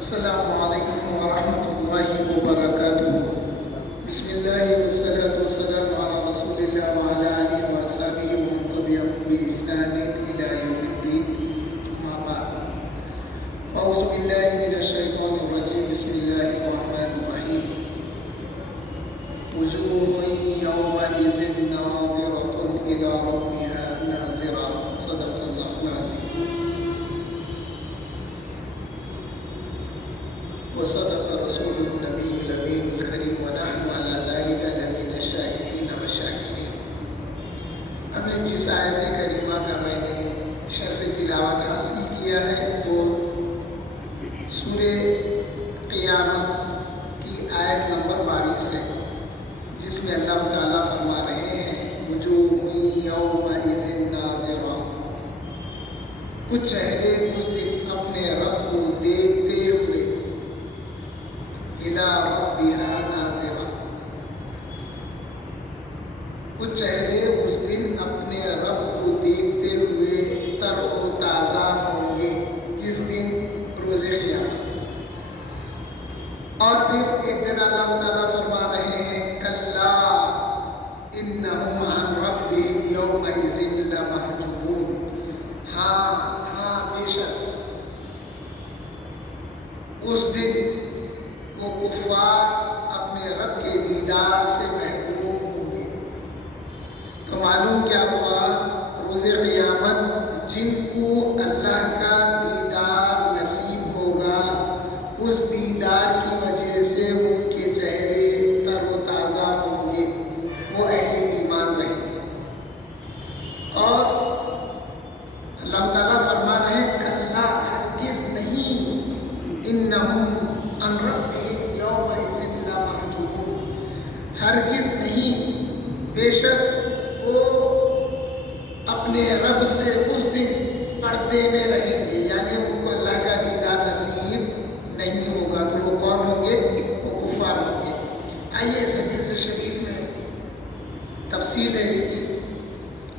السلام علیکم ورحمۃ اللہ وبرکاتہ۔ بسم اللہ والصلاة والسلام علی رسول اللہ وعلی آلہ وصحبہ ومن تبعهم بإحسان إلی یوم الدین، اما بعد، اعوذ باللہ من الشیطان الرجیم، بسم اللہ الرحمن الرحیم۔ وجوہ یومئذ ناظرۃ الی ربها ناظرہ، صدق اللہ العظیم۔ وصدق رسول النبی الامین الکریم ونحن علی ذلک لمن الشاہدین والشاکرین۔ ابھی جس آیت کریمہ کا میں نے شرح تلاوت حاصل کیا ہے وہ سورہ قیامت کی آیت نمبر 22 ہے، جس میں اللہ تعالیٰ فرما رہے ہیں وجوہ یومئذ ناظرہ، کچھ چہرے اس دن اپنے رب کو دیکھتے ہوئے، الی ربها ناظرہ، کچھ چہرے اس دن اپنے رب کو دیکھتے ہوئے تر و تازہ ہوں گے، جس دن روز قیامت۔ اور پھر ایک جگہ اللہ تعالیٰ فرما رہے ہیں کلا انہم عن ربہم یومئذ لمحجوبون، ہاں بے شک اس دن وہ کفار اپنے رب کے دیدار سے محروم ہوں گے۔ تو معلوم کیا ہوا، روز قیامت جن کو اللہ کا دیدار نصیب ہوگا، اس دیدار کی وجہ سے ان کے چہرے تر و تازہ ہوں گے، وہ اہل ایمان رہیں گے۔ اور اللہ تعالیٰ فرما رہے ہیں کلا، ہرگز نہیں، انہم عن ربہم یومئذ لمحجوبون، ہرگز نہیں، بے شک وہ اپنے رب سے اس دن پردے میں رہیں گے، یعنی ان کو اللہ کا دیدار نصیب نہیں ہوگا۔ تو وہ کون ہوں گے؟ وہ کفار ہوں گے۔ آئیے اس حدیث شریف میں تفصیل ہے اس کی،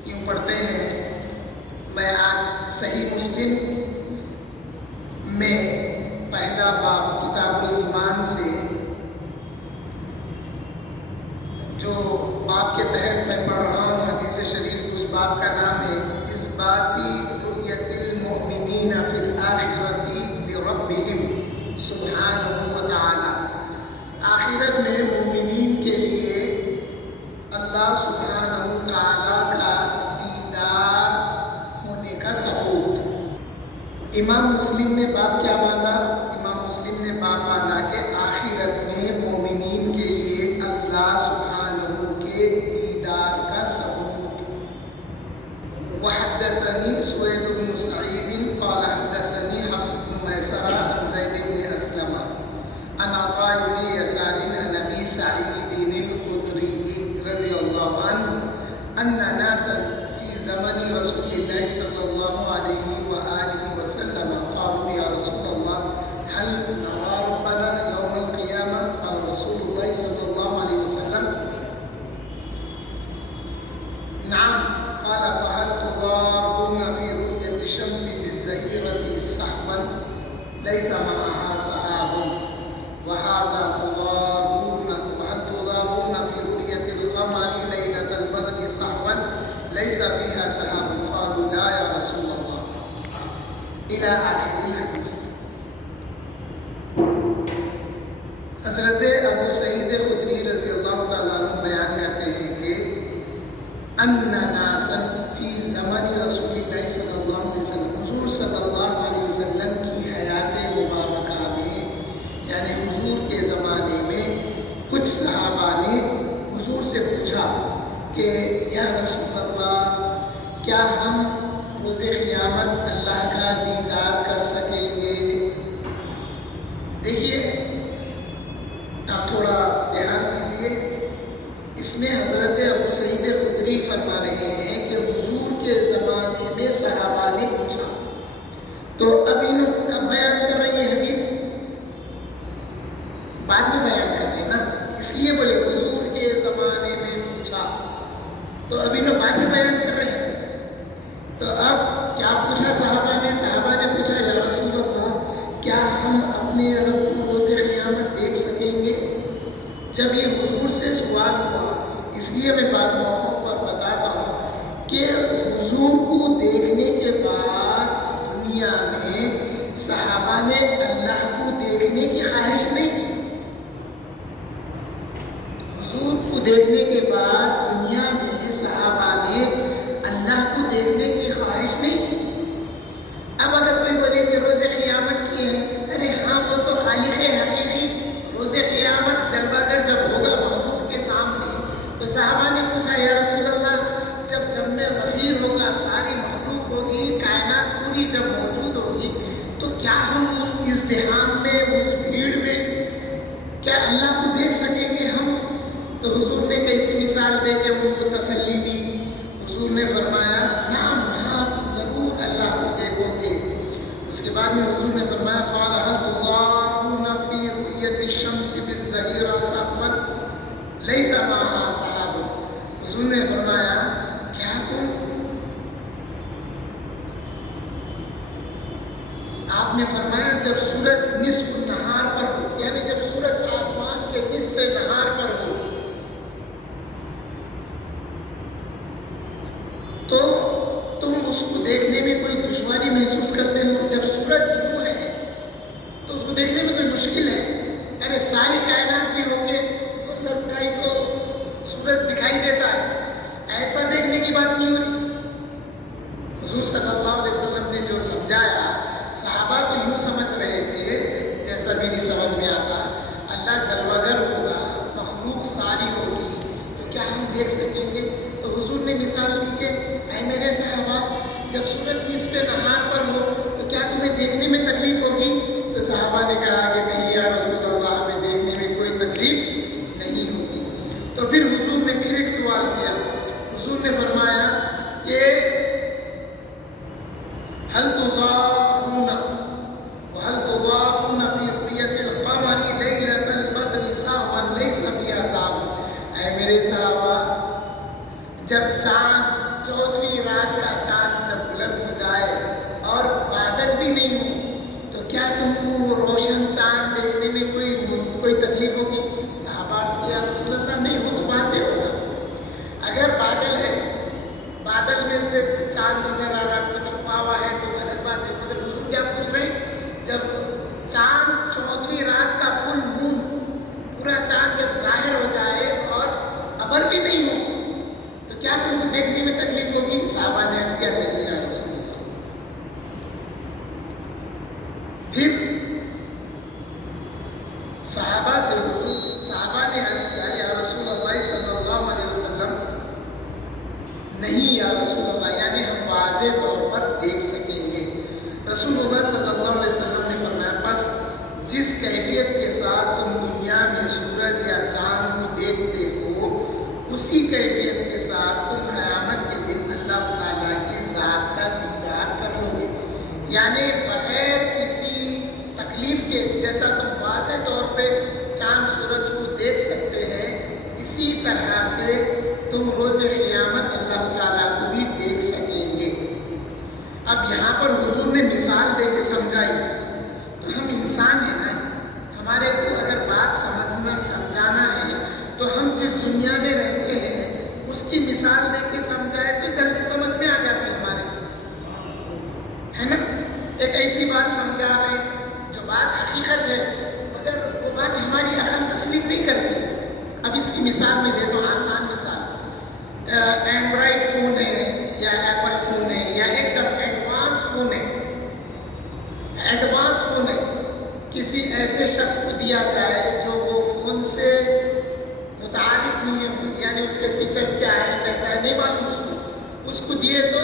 یوں پڑھتے ہیں۔ میں آج صحیح مسلم میں پہلا باب کتاب الایمان سے، جو باب کے تحت میں پڑھ رہا ہوں حدیث شریف، اس باب کا نام ہے اثبات رؤیت المؤمنین فی الآخرۃ لربہم سبحانہ وتعالی۔ آخرت میں مومنین کے لیے اللہ سبحانہ وتعالی کا دیدار ہونے کا ثبوت۔ امام مسلم نے باب کیا باندھا؟ امام مسلم نے باب باندھا کہ آخرت میں مومنین کے لیے اللہ سبحانہ کے دیدار کا ثبوت۔ وحدثنی سوید بن سعید قال حدثنی حفص بن میسرہ عن زید بن اسلم عن عطاء بن یسار عن ابی سعید الخدری رضی اللہ عنہ ان ناسا فی زمن رسول اللہ صلی اللہ علیہ وآلہ وسلم قالوا یا رسول اللہ هل نرى ربنا يوم القيامة؟ قال رسول الله صلى الله عليه وسلم نعم، قال فهل تضارون في رؤية الشمس بالزهيرة سحبا ليس معها سحاب وهذا تضارون، وهل تضارون في رؤية القمر ليلة البدر سحبا ليس فيها سحاب؟ قالوا لا يا رسول الله، إلى آخر الحديث۔ حضرت ابو سعید خدری رضی اللہ تعالیٰ عنہ بیان کرتے ہیں کہ ان ناسا فی زمن رسول اللہ صلی اللہ علیہ وسلم، حضور صلی اللہ علیہ وسلم کی حیات مبارکہ میں، یعنی حضور کے زمانے میں کچھ صحابہ نے حضور سے پوچھا کہ یا رسول اللہ، کیا ہم روز قیامت اللہ کا دیدار کر سکیں گے؟ دیکھیے، آپ تھوڑا دھیان دیجئے، اس میں حضرت ابو سعید خدری فرما رہے ہیں کہ حضور کے زمانے میں صحابہ نے پوچھا، تو اب ان کب بیان کر رہی ہے حدیث؟ بعد میں بیان کر رہے ہیں نا، اس لیے بولے حضور کے زمانے میں پوچھا، تو اب ان بعد میں بیان کر رہے ہیں حدیث۔ تو اب کیا پوچھا صحابہ نے؟ صحابہ نے پوچھا یا رسول اللہ، کیا ہم اپنے رب کو روز قیامت دیکھ سکیں گے؟ جب یہ حضور سے سوال ہوا، اس لیے میں بعض موقعوں پر بتاتا ہوں کہ حضور کو دیکھنے کے بعد دنیا میں صحابہ نے اللہ کو دیکھنے کی خواہش نہیں کی۔ حضور کو دیکھنے کے بعد دنیا میں صحابہ نے اللہ کو دیکھنے کی خواہش نہیں کی۔ اب اگر کوئی بولے کہ روز قیامت کی ہے، ارے ہاں وہ تو خالق حقیقی روز قیامت جلوہ گر جب ہوگا مخلوق کے سامنے، تو صحابہ نے پوچھا یا رسول اللہ جب جب میں غفیر ہوگا، ساری مخلوق ہوگی، کائنات پوری جب موجود ہوگی، تو کیا ہم اس ازدحام میں، اس بھیڑ میں کیا اللہ کو دیکھ سکیں گے ہم؟ تو حضور نے کیسی مثال دے کے ان کو تسلی دی؟ حضور نے فرمایا نعم، ہاں تم ضرور اللہ کو دیکھو گے۔ اس کے بعد میں حضور نے فرمایا قال هل تضارون في رؤية الشمس بالظهيرة صفوا ليس معها سحاب۔ حضور نے فرمایا کیا تم، آپ نے فرمایا جب سورج نصف نہار پر ہو، یعنی جب سورج آسمان کے نصف نہار پر ہو تو تم اس کو دیکھنے میں کوئی دشواری محسوس کرتے ہو؟ جب سورج یوں ہے تو اس کو دیکھنے میں کوئی مشکل ہے؟ ارے ساری کائنات بھی ہو کے یوں سر اٹھائی تو سورج دکھائی دیتا ہے، ایسا دیکھنے کی بات نہیں ہو رہی۔ حضور صلی اللہ علیہ وسلم نے جو سمجھایا، صحابہ تو یوں سمجھ رہے تھے جیسا میری سمجھ میں آتا، اللہ جلوہ گر ہوگا، مخلوق ساری ہوگی، تو کیا ہم دیکھ سکیں گے؟ تو حضور نے مثال دی کہ اے میرے صحابہ جب سورج نصف نہار پر ہو تو کیا تمہیں دیکھنے میں تکلیف ہوگی؟ تو صحابہ نے کہا کہ نہیں یا رسول اللہ، ہمیں دیکھنے میں کوئی تکلیف نہیں ہوگی۔ تو پھر حضور نے پھر ایک سوال کیا۔ حضور نے فرمایا کہ هل تضارون وهل تضارون في رؤية القمر ليلة البدر سهوا ليس فيها سحاب۔ اے میرے صحابہ جب چاند 14ویں رات کا چاند جب بلند ہو جائے اور بادل بھی نہیں ہو تو کیا تم کو وہ روشن چاند دیکھنے میں کوئی تکلیف ہوگی؟ صحابہ عرض کیا رسول اللہ نہیں، وہ تو واضح ہوگا۔ اگر بادل ہے، بادل میں سے چاند نظر آ رہا ہے، کچھ چھپا ہوا ہے تو الگ بات ہے، مگر حضور کیا پوچھ رہے ہیں جب چاند 14ویں رات کا فل مون، پورا چاند جب ظاہر ہو جائے اور ابر بھی نہیں ہو تو کیا تم کو دیکھنے میں تکلیف ہوگی؟ صحابہ نے عرض کیا نہیں یا رسول اللہ۔ پھر صحابہ نے عرض کیا یا رسول اللہ صلی اللہ علیہ وسلم نہیں یا رسول اللہ، یعنی ہم واضح طور پر دیکھ سکیں گے۔ رسول اللہ صلی اللہ علیہ وسلم نے فرمایا بس جس کیفیت کے ساتھ تم دنیا میں سورج یا چاند کو دیکھتے ہو، اسی کیفیت کے ساتھ تم قیامت کے دن اللہ تعالیٰ کی ذات کا دیدار کر لو گے، یعنی بغیر کسی تکلیف کے، جیسا تم واضح طور پہ چاند سورج کو دیکھ سکتے ہیں، اسی طرح سے تم روز قیامت اللہ تعالیٰ کو بھی دیکھ سکیں گے۔ اب یہاں پر حضور نے مثال دے کے سمجھائی، تو ہم انسان ہیں نا، ہمارے کو اگر بات سمجھانا ہے تو ہم جس دنیا میں رہتے ہیں اس کی مثال دے کے سمجھائے تو جلدی سمجھ میں آ جاتی ہے ہمارے، ہے نا؟ ایک ایسی بات سمجھا رہے ہیں جو بات حقیقت ہے مگر وہ بات ہماری عقل تسلیم نہیں کرتی۔ اب اس کی مثال میں دیتا ہوں، آسان مثال، اینڈرائڈ فون ہے یا ایپل فون ہے یا ایک دم ایڈوانس فون ہے، ایڈوانس فون ہے، کسی ایسے شخص کو دیا جائے جو وہ فون سے متعارف نہیں ہے، یعنی اس کے فیچرز کیا ہے کیسا ہے نہیں معلوم، اس کو دیے تو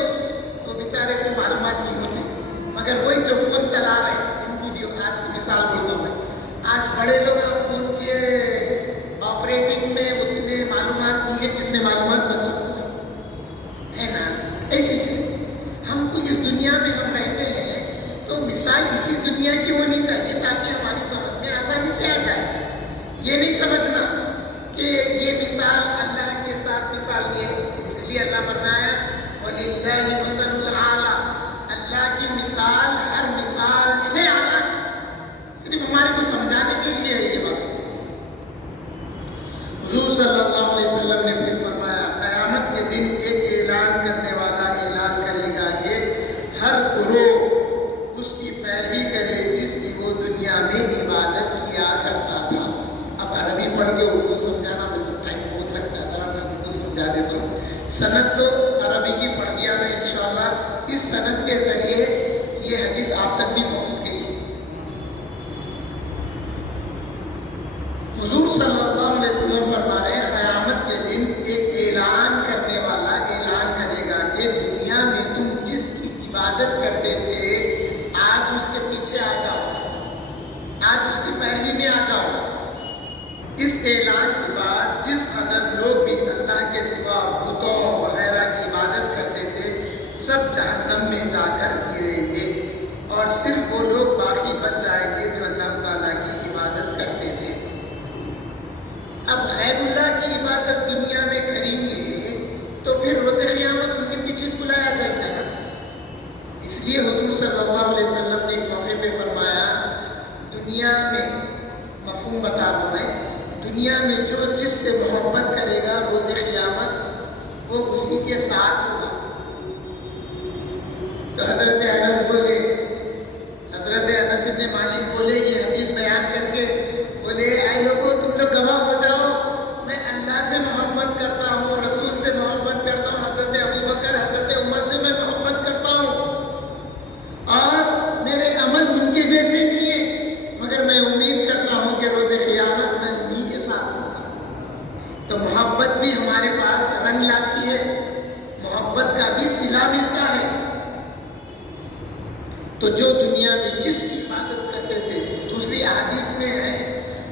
وہ بیچارے کو معلومات نہیں ہوتی، مگر وہی جو فون چلا رہے ہیں ان کی بھی آج کی مثال بولتا ہوں میں، آج بڑے لوگ فون کے آپریٹنگ میں اتنے معلومات نہیں ہے جتنے معلومات بچوں کو ہے نا۔ ایسی سے ہم کو اس دنیا میں ہم رہتے ہیں تو مثال اسی دنیا کی ہونی چاہیے تاکہ ہماری سمجھ میں آسانی سے آ جائے۔ یہ نہیں سمجھنا کہ یہ مثال اللہ کے ساتھ مثال دے، اس لیے اللہ فرمایا وَلِلَّهِ مَثَلُ الْأَعْلَىٰ، اللہ کی مثال ہر مثال سے اعلیٰ، اردو سمجھانا، بولے تو ٹائم بہت لگتا ہے، ذرا میں اردو سمجھا دیتا ہوں۔ سند تو عربی کی پڑھ دیا میں انشاءاللہ، اس سند کے ذریعے یہ حدیث آپ تک بھی پہنچ گئی ہے۔ حضور صلی اللہ علیہ وسلم فرما رہے ہیں قیامت کے دن ایک اعلان کرنے والا اعلان کرے گا کہ دنیا میں تم جس کی عبادت کرتے تھے آج اس کے پیچھے آ جاؤ، آج اس کی پیروی میں آ جاؤ۔ اس اعلان کے بعد جس قدر لوگ بھی اللہ کے سوا بتوں وغیرہ کی عبادت کرتے تھے سب جہنم میں جا کر گریں گے، اور صرف وہ لوگ باقی بچ جائیں گے جو اللہ تعالیٰ کی عبادت کرتے تھے۔ اب غیر اللہ کی عبادت دنیا میں کریں گے تو پھر روز قیامت ان کے پیچھے بلایا جائے گا نا۔ اس لیے حضور صلی اللہ علیہ وسلم نے ایک موقع پہ فرمایا، دنیا میں مفہوم بتا رہا ہوں میں، دنیا میں جو جس سے محبت کرے گا روز قیامت وہ اسی کے ساتھ ہوگا۔ تو حضرت انس بولے، حضرت انس ابن مالک بولے یہ حدیث بیان کر کے بولے اے لوگوں تم لوگ گواہ ہو جاؤ، میں اللہ سے محبت کرتا ہوں، رسول سے محبت کرتا ہوں، حضرت ابوبکر حضرت عمر سے میں محبت کرتا ہوں، اور میرے عمل ان کے جیسے نہیں ہیں، مگر میں امید کرتا ہوں کہ روز قیامت میں انہی کے ساتھ ہوں گا۔ تو محبت بھی ہمارے پاس رنگ لاتی ہے، محبت کا بھی صلہ ملتا ہے۔ تو جو دنیا میں جس کی عبادت کرتے تھے، دوسری احادیث میں ہے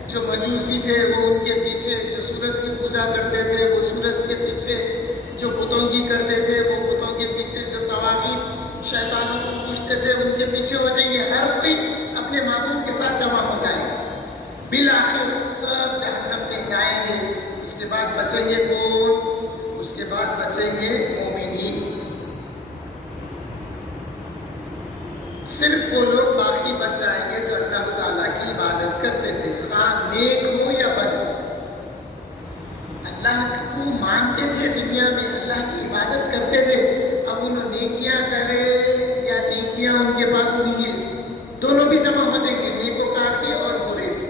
جو مجوسی تھے وہ ان کے پیچھے، جو سورج کی پوجا کرتے تھے وہ سورج کے پیچھے، جو بتوں کی کرتے تھے وہ بتوں کے پیچھے، جو طواغیت شیطانوں کو پوجتے تھے ان کے پیچھے ہو جائیں گے، ہر کوئی اپنے معبود کے ساتھ جمع ہو جائے گا، بالآخر سب جہنم میں جائیں گے۔ اس کے بعد بچیں گے کون؟ اس کے بعد بچیں گے مومنین، صرف وہ لوگ باقی بچ جائیں گے جو اللہ تعالیٰ کی عبادت کرتے تھے، خواہ نیک ہو یا بد ہو۔ اللہ کو مانتے تھے دنیا میں، اللہ کی عبادت کرتے تھے، اب انہوں نیکیاں کرے یا نیکیاں ان کے پاس نہیں ہیں، دونوں بھی جمع ہو جائیں گے، نیکوکار بھی اور برے بھی۔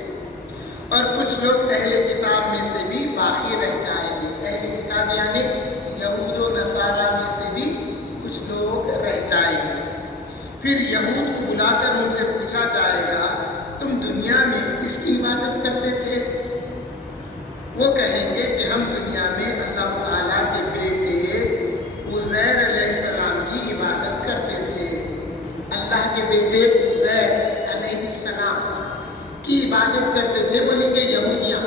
اور کچھ لوگ اہل کتاب میں سے بھی باقی رہ جائیں گے، اہل کتاب یعنی یہود و نصارہ میں سے بھی کچھ لوگ رہ جائیں گے۔ پھر یہود کو بلا کر ان سے پوچھا جائے گا تم دنیا میں کس کی عبادت کرتے تھے؟ وہ کہیں گے کہ ہم دنیا میں اللہ تعالیٰ کے بیٹے عزیر علیہ السلام کی عبادت کرتے تھے، اللہ کے بیٹے عزیر علیہ السلام کی عبادت کرتے تھے۔ بولیں گے یہودیاں،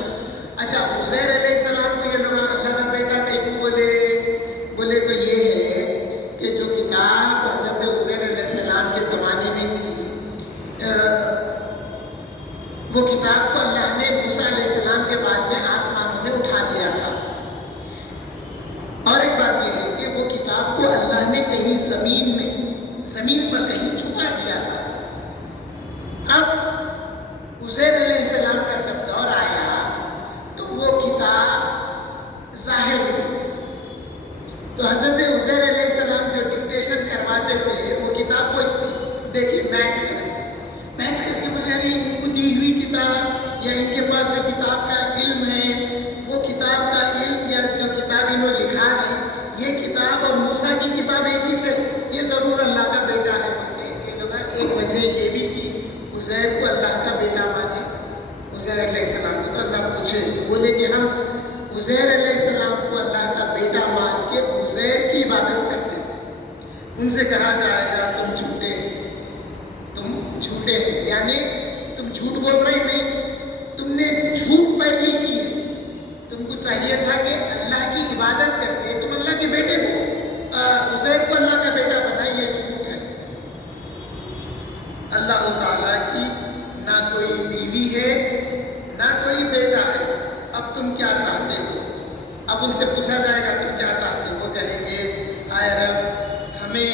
اچھا عزیر علیہ السلام کو یہ لوگ اللہ کا بیٹا کہیں بولے؟ بولے تو یہ ہے کہ جو کتاب حضرت عزیر علیہ السلام کے زمانے میں تھی، وہ کتاب کو اللہ نے موسیٰ علیہ السلام کے بعد میں آسمانوں میں اٹھا لیا تھا۔ اور ایک بات یہ ہے کہ وہ کتاب کو اللہ نے کہیں زمین پر کہیں چھپا دیا تھا۔ اب عزیر علیہ السلام کا جب دور آیا تو وہ کتاب ظاہر ہوئی، تو حضرت عزیر علیہ السلام جو ڈکٹیشن کرواتے تھے وہ کتاب وہ دیکھیں میچ کر کے بولے ارے ان کو دی ہوئی کتاب یا ان کے پاس جو کتاب کا علم ہے وہ کتاب کا علم یا جو کتاب انہوں نے لکھا ہے یہ کتاب اور موسیٰ کی کتاب ایک ہی سے، یہ ضرور اللہ کا بیٹا ہے۔ بلکہ یہ لوگ ایک وجہ یہ بھی تھی عزیر کو اللہ کا بیٹا مانے، عزیر علیہ السلام کو، تو اللہ پوچھے بولے کہ ہم عزیر علیہ السلام کو اللہ کا بیٹا مان کے عزیر کی عبادت کرتے تھے۔ ان سے کہا جائے گا تم جھوٹے ہیں، یعنی تم جھوٹ بول رہے نہیں، تم نے جھوٹ پیروی کی ہے، تم کو چاہیے تھا کہ اللہ کی عبادت کرتے تم اللہ کے بیٹے کو عزیر کو اللہ کا بیٹا بنائے، یہ جھوٹ ہے۔ اللہ تعالیٰ کی نہ کوئی بیوی ہے نہ کوئی بیٹا ہے، اب تم کیا چاہتے ہو؟ اب ان سے پوچھا جائے گا تم کیا چاہتے ہو؟ وہ کہیں گے اے رب ہمیں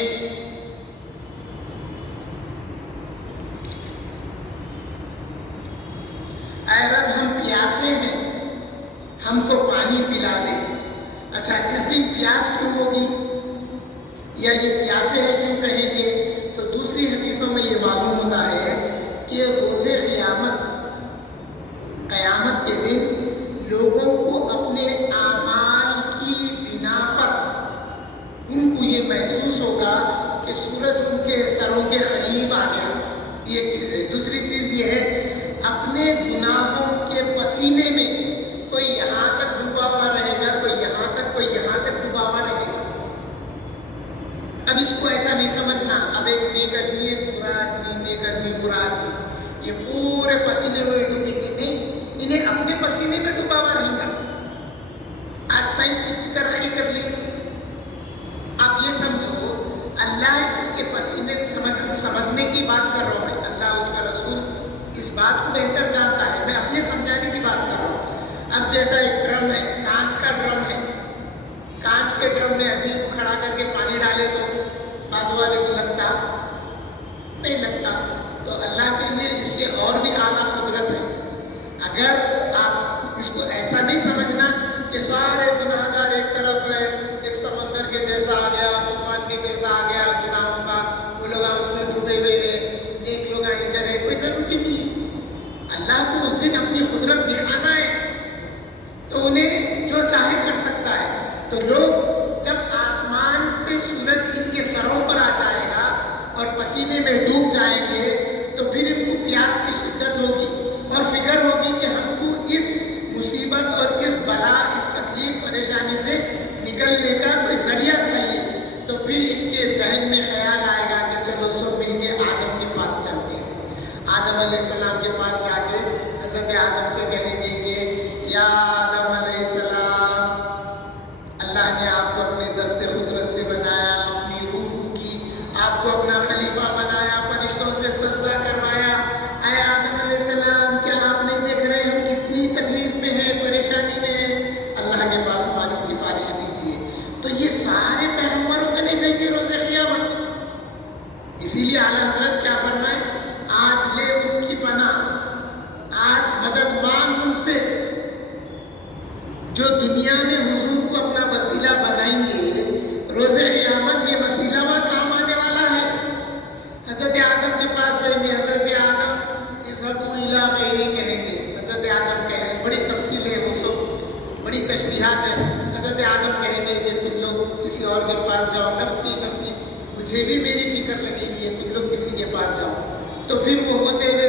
اے رب ہم پیاسے ہیں، ہم کو پانی پلا دے۔ اچھا اس دن پیاس کیوں ہوگی یا یہ پیاسے ہیں کیوں کہیں گے؟ تو دوسری حدیثوں میں یہ معلوم ہوتا ہے کہ روز قیامت کے دن کہ سورج ان کے سروں کے قریب آ گیا، یہ ایک چیز ہے۔ دوسری چیز یہ ہے اپنے گناہوں کے پسینے میں کوئی یہاں تک ڈوبا ہوا رہے گا، کوئی یہاں تک، کوئی یہاں تک ڈوبا ہوا رہے گا۔ اب اس کو ایسا نہیں سمجھنا اب ایک نیک آدمی ہے برا آدمی، نیک آدمی برا آدمی، یہ پورے پسینے میں ڈوبیں گے، نہیں، انہیں اپنے پسینے میں ڈوبا ہوا رہے گا۔ آج سائنس کتنی ترقی کر لی، آپ یہ سمجھو اللہ اس کے پسینے سمجھنے کی بات کر رہا ہوں میں، اللہ اس کا رسول اس بات کو بہتر جانتا ہے، میں اپنے سمجھانے کی بات کر رہا ہوں۔ اب جیسا ایک ڈرم ہے، کانچ کا ڈرم ہے، کانچ کے ڈرم میں آدمی کو کھڑا کر کے پانی ڈالے تو بازو والے کو لگتا نہیں لگتا، تو اللہ کے لیے اس سے اور بھی اعلیٰ قدرت ہے۔ اگر آپ اس کو ایسا نہیں سمجھنا کہ سارے گناہ گار ایک طرف ہے، ایک سمندر کے جیسا آ گیا، طوفان کے جیسا آ گیا گناہوں کا، وہ لوگ اس میں ڈوبے ہوئے ہیں، نیک لوگ ادھر ہے، کوئی ضروری نہیں ہے۔ اللہ کو اس دن اپنی قدرت دکھانا ہے تو انہیں جو چاہے کر سکتا ہے۔ تو لوگ جب آسمان سے سورج ان کے سروں پر آ جائے گا اور پسینے میں ڈوب جائیں گے تو پھر ان کو پیاس کی شدت ہوگی اور فکر ہوگی کہ ہم کو اس مصیبت اور اس بلا، اس تکلیف پریشانی سے نکلنے کا کوئی ذریعہ چاہیے۔ تو پھر ان کے ذہن میں خیال آئے گا کہ چلو سب مل کے آدم کے پاس چلتے ہیں۔ آدم علیہ السلام کے پاس جا کے حضرت آدم سے کہیں گے کہ یا آدم علیہ السلام، اللہ نے آپ کو اپنے دست قدرت سے بنایا، اپنی روح کی، آپ کو اپنا خلیفہ بنایا، فرشتوں سے سجدہ کروایا، اے آدم علیہ السلام کیا آپ نہیں دیکھ رہے ہم کتنی تکلیف میں ہیں، پریشانی میں ہیں، اللہ کے پاس ہماری سفارش کیجیے۔ تو یہ سارے پیغمبروں کرنے چاہیے روز قیامت۔ اسی لیے اعلیٰ حضرت کیا فرمائے، آج لے ان کی پناہ، آج مدد مانگ ان سے جو دنیا میں حضور کو اپنا وسیلہ بنائیں گے، روز قیامت یہ وسیلہ وہ کام آنے والا ہے۔ حضرت آدم کے پاس جائیں گے، حضرت آدم اذهبوا الی غیری کہیں گے، حضرت آدم کہیں گے، بڑی تفصیل ہے وہ سب، بڑی تشریحات ہیں۔ حضرت آدم کہیں گے کہ تم لوگ کسی اور کے پاس جاؤ، نفسی نفسی، مجھے بھی میری فکر لگی ہوئی ہے، تم لوگ کسی کے پاس جاؤ۔ تو پھر وہ ہوتے ہوئے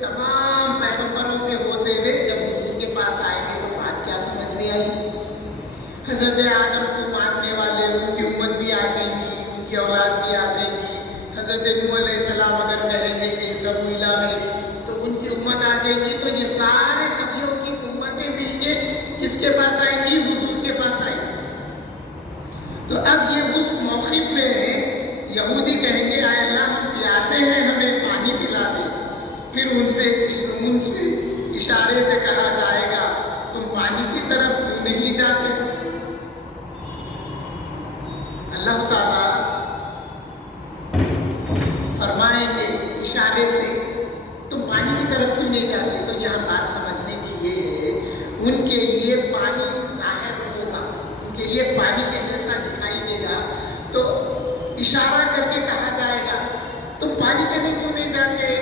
تمام پیغمبروں سے ہوتے ہوئے جب حضور کے پاس آئیں گے تو بات کیا سمجھ میں آئی، حضرت آدم کو ماننے والے ان کی امت بھی آ جائیں گی، ان کی اولاد بھی آ جائیں گی۔ حضرت نوح علیہ السلام اگر کہیں گے کہ سب الی غیری تو ان کی امت آ جائیں گی، تو یہ سارے نبیوں کی امتیں مل کے کس کے پاس آئیں گی، حضور کے پاس آئیں گی۔ تو اب یہ اس موقف میں یہودی کہیں گے اے اللہ ہم پیاسے ہیں، ہمیں پانی پلا دے۔ پھر ان سے اشارے سے کہا جائے گا تم پانی کی طرف کیوں نہیں جاتے؟ اللہ تعالیٰ فرمائیں گے اشارے سے تم پانی کی طرف کیوں نہیں جاتے؟ تو یہاں بات سمجھنے کی یہ ہے ان کے لیے پانی ظاہر ہوگا، ان کے لیے پانی کے جیسا دکھائی دے گا، تو اشارہ کر کے کہا جائے گا تم پانی کرنے کیوں نہیں جاتے؟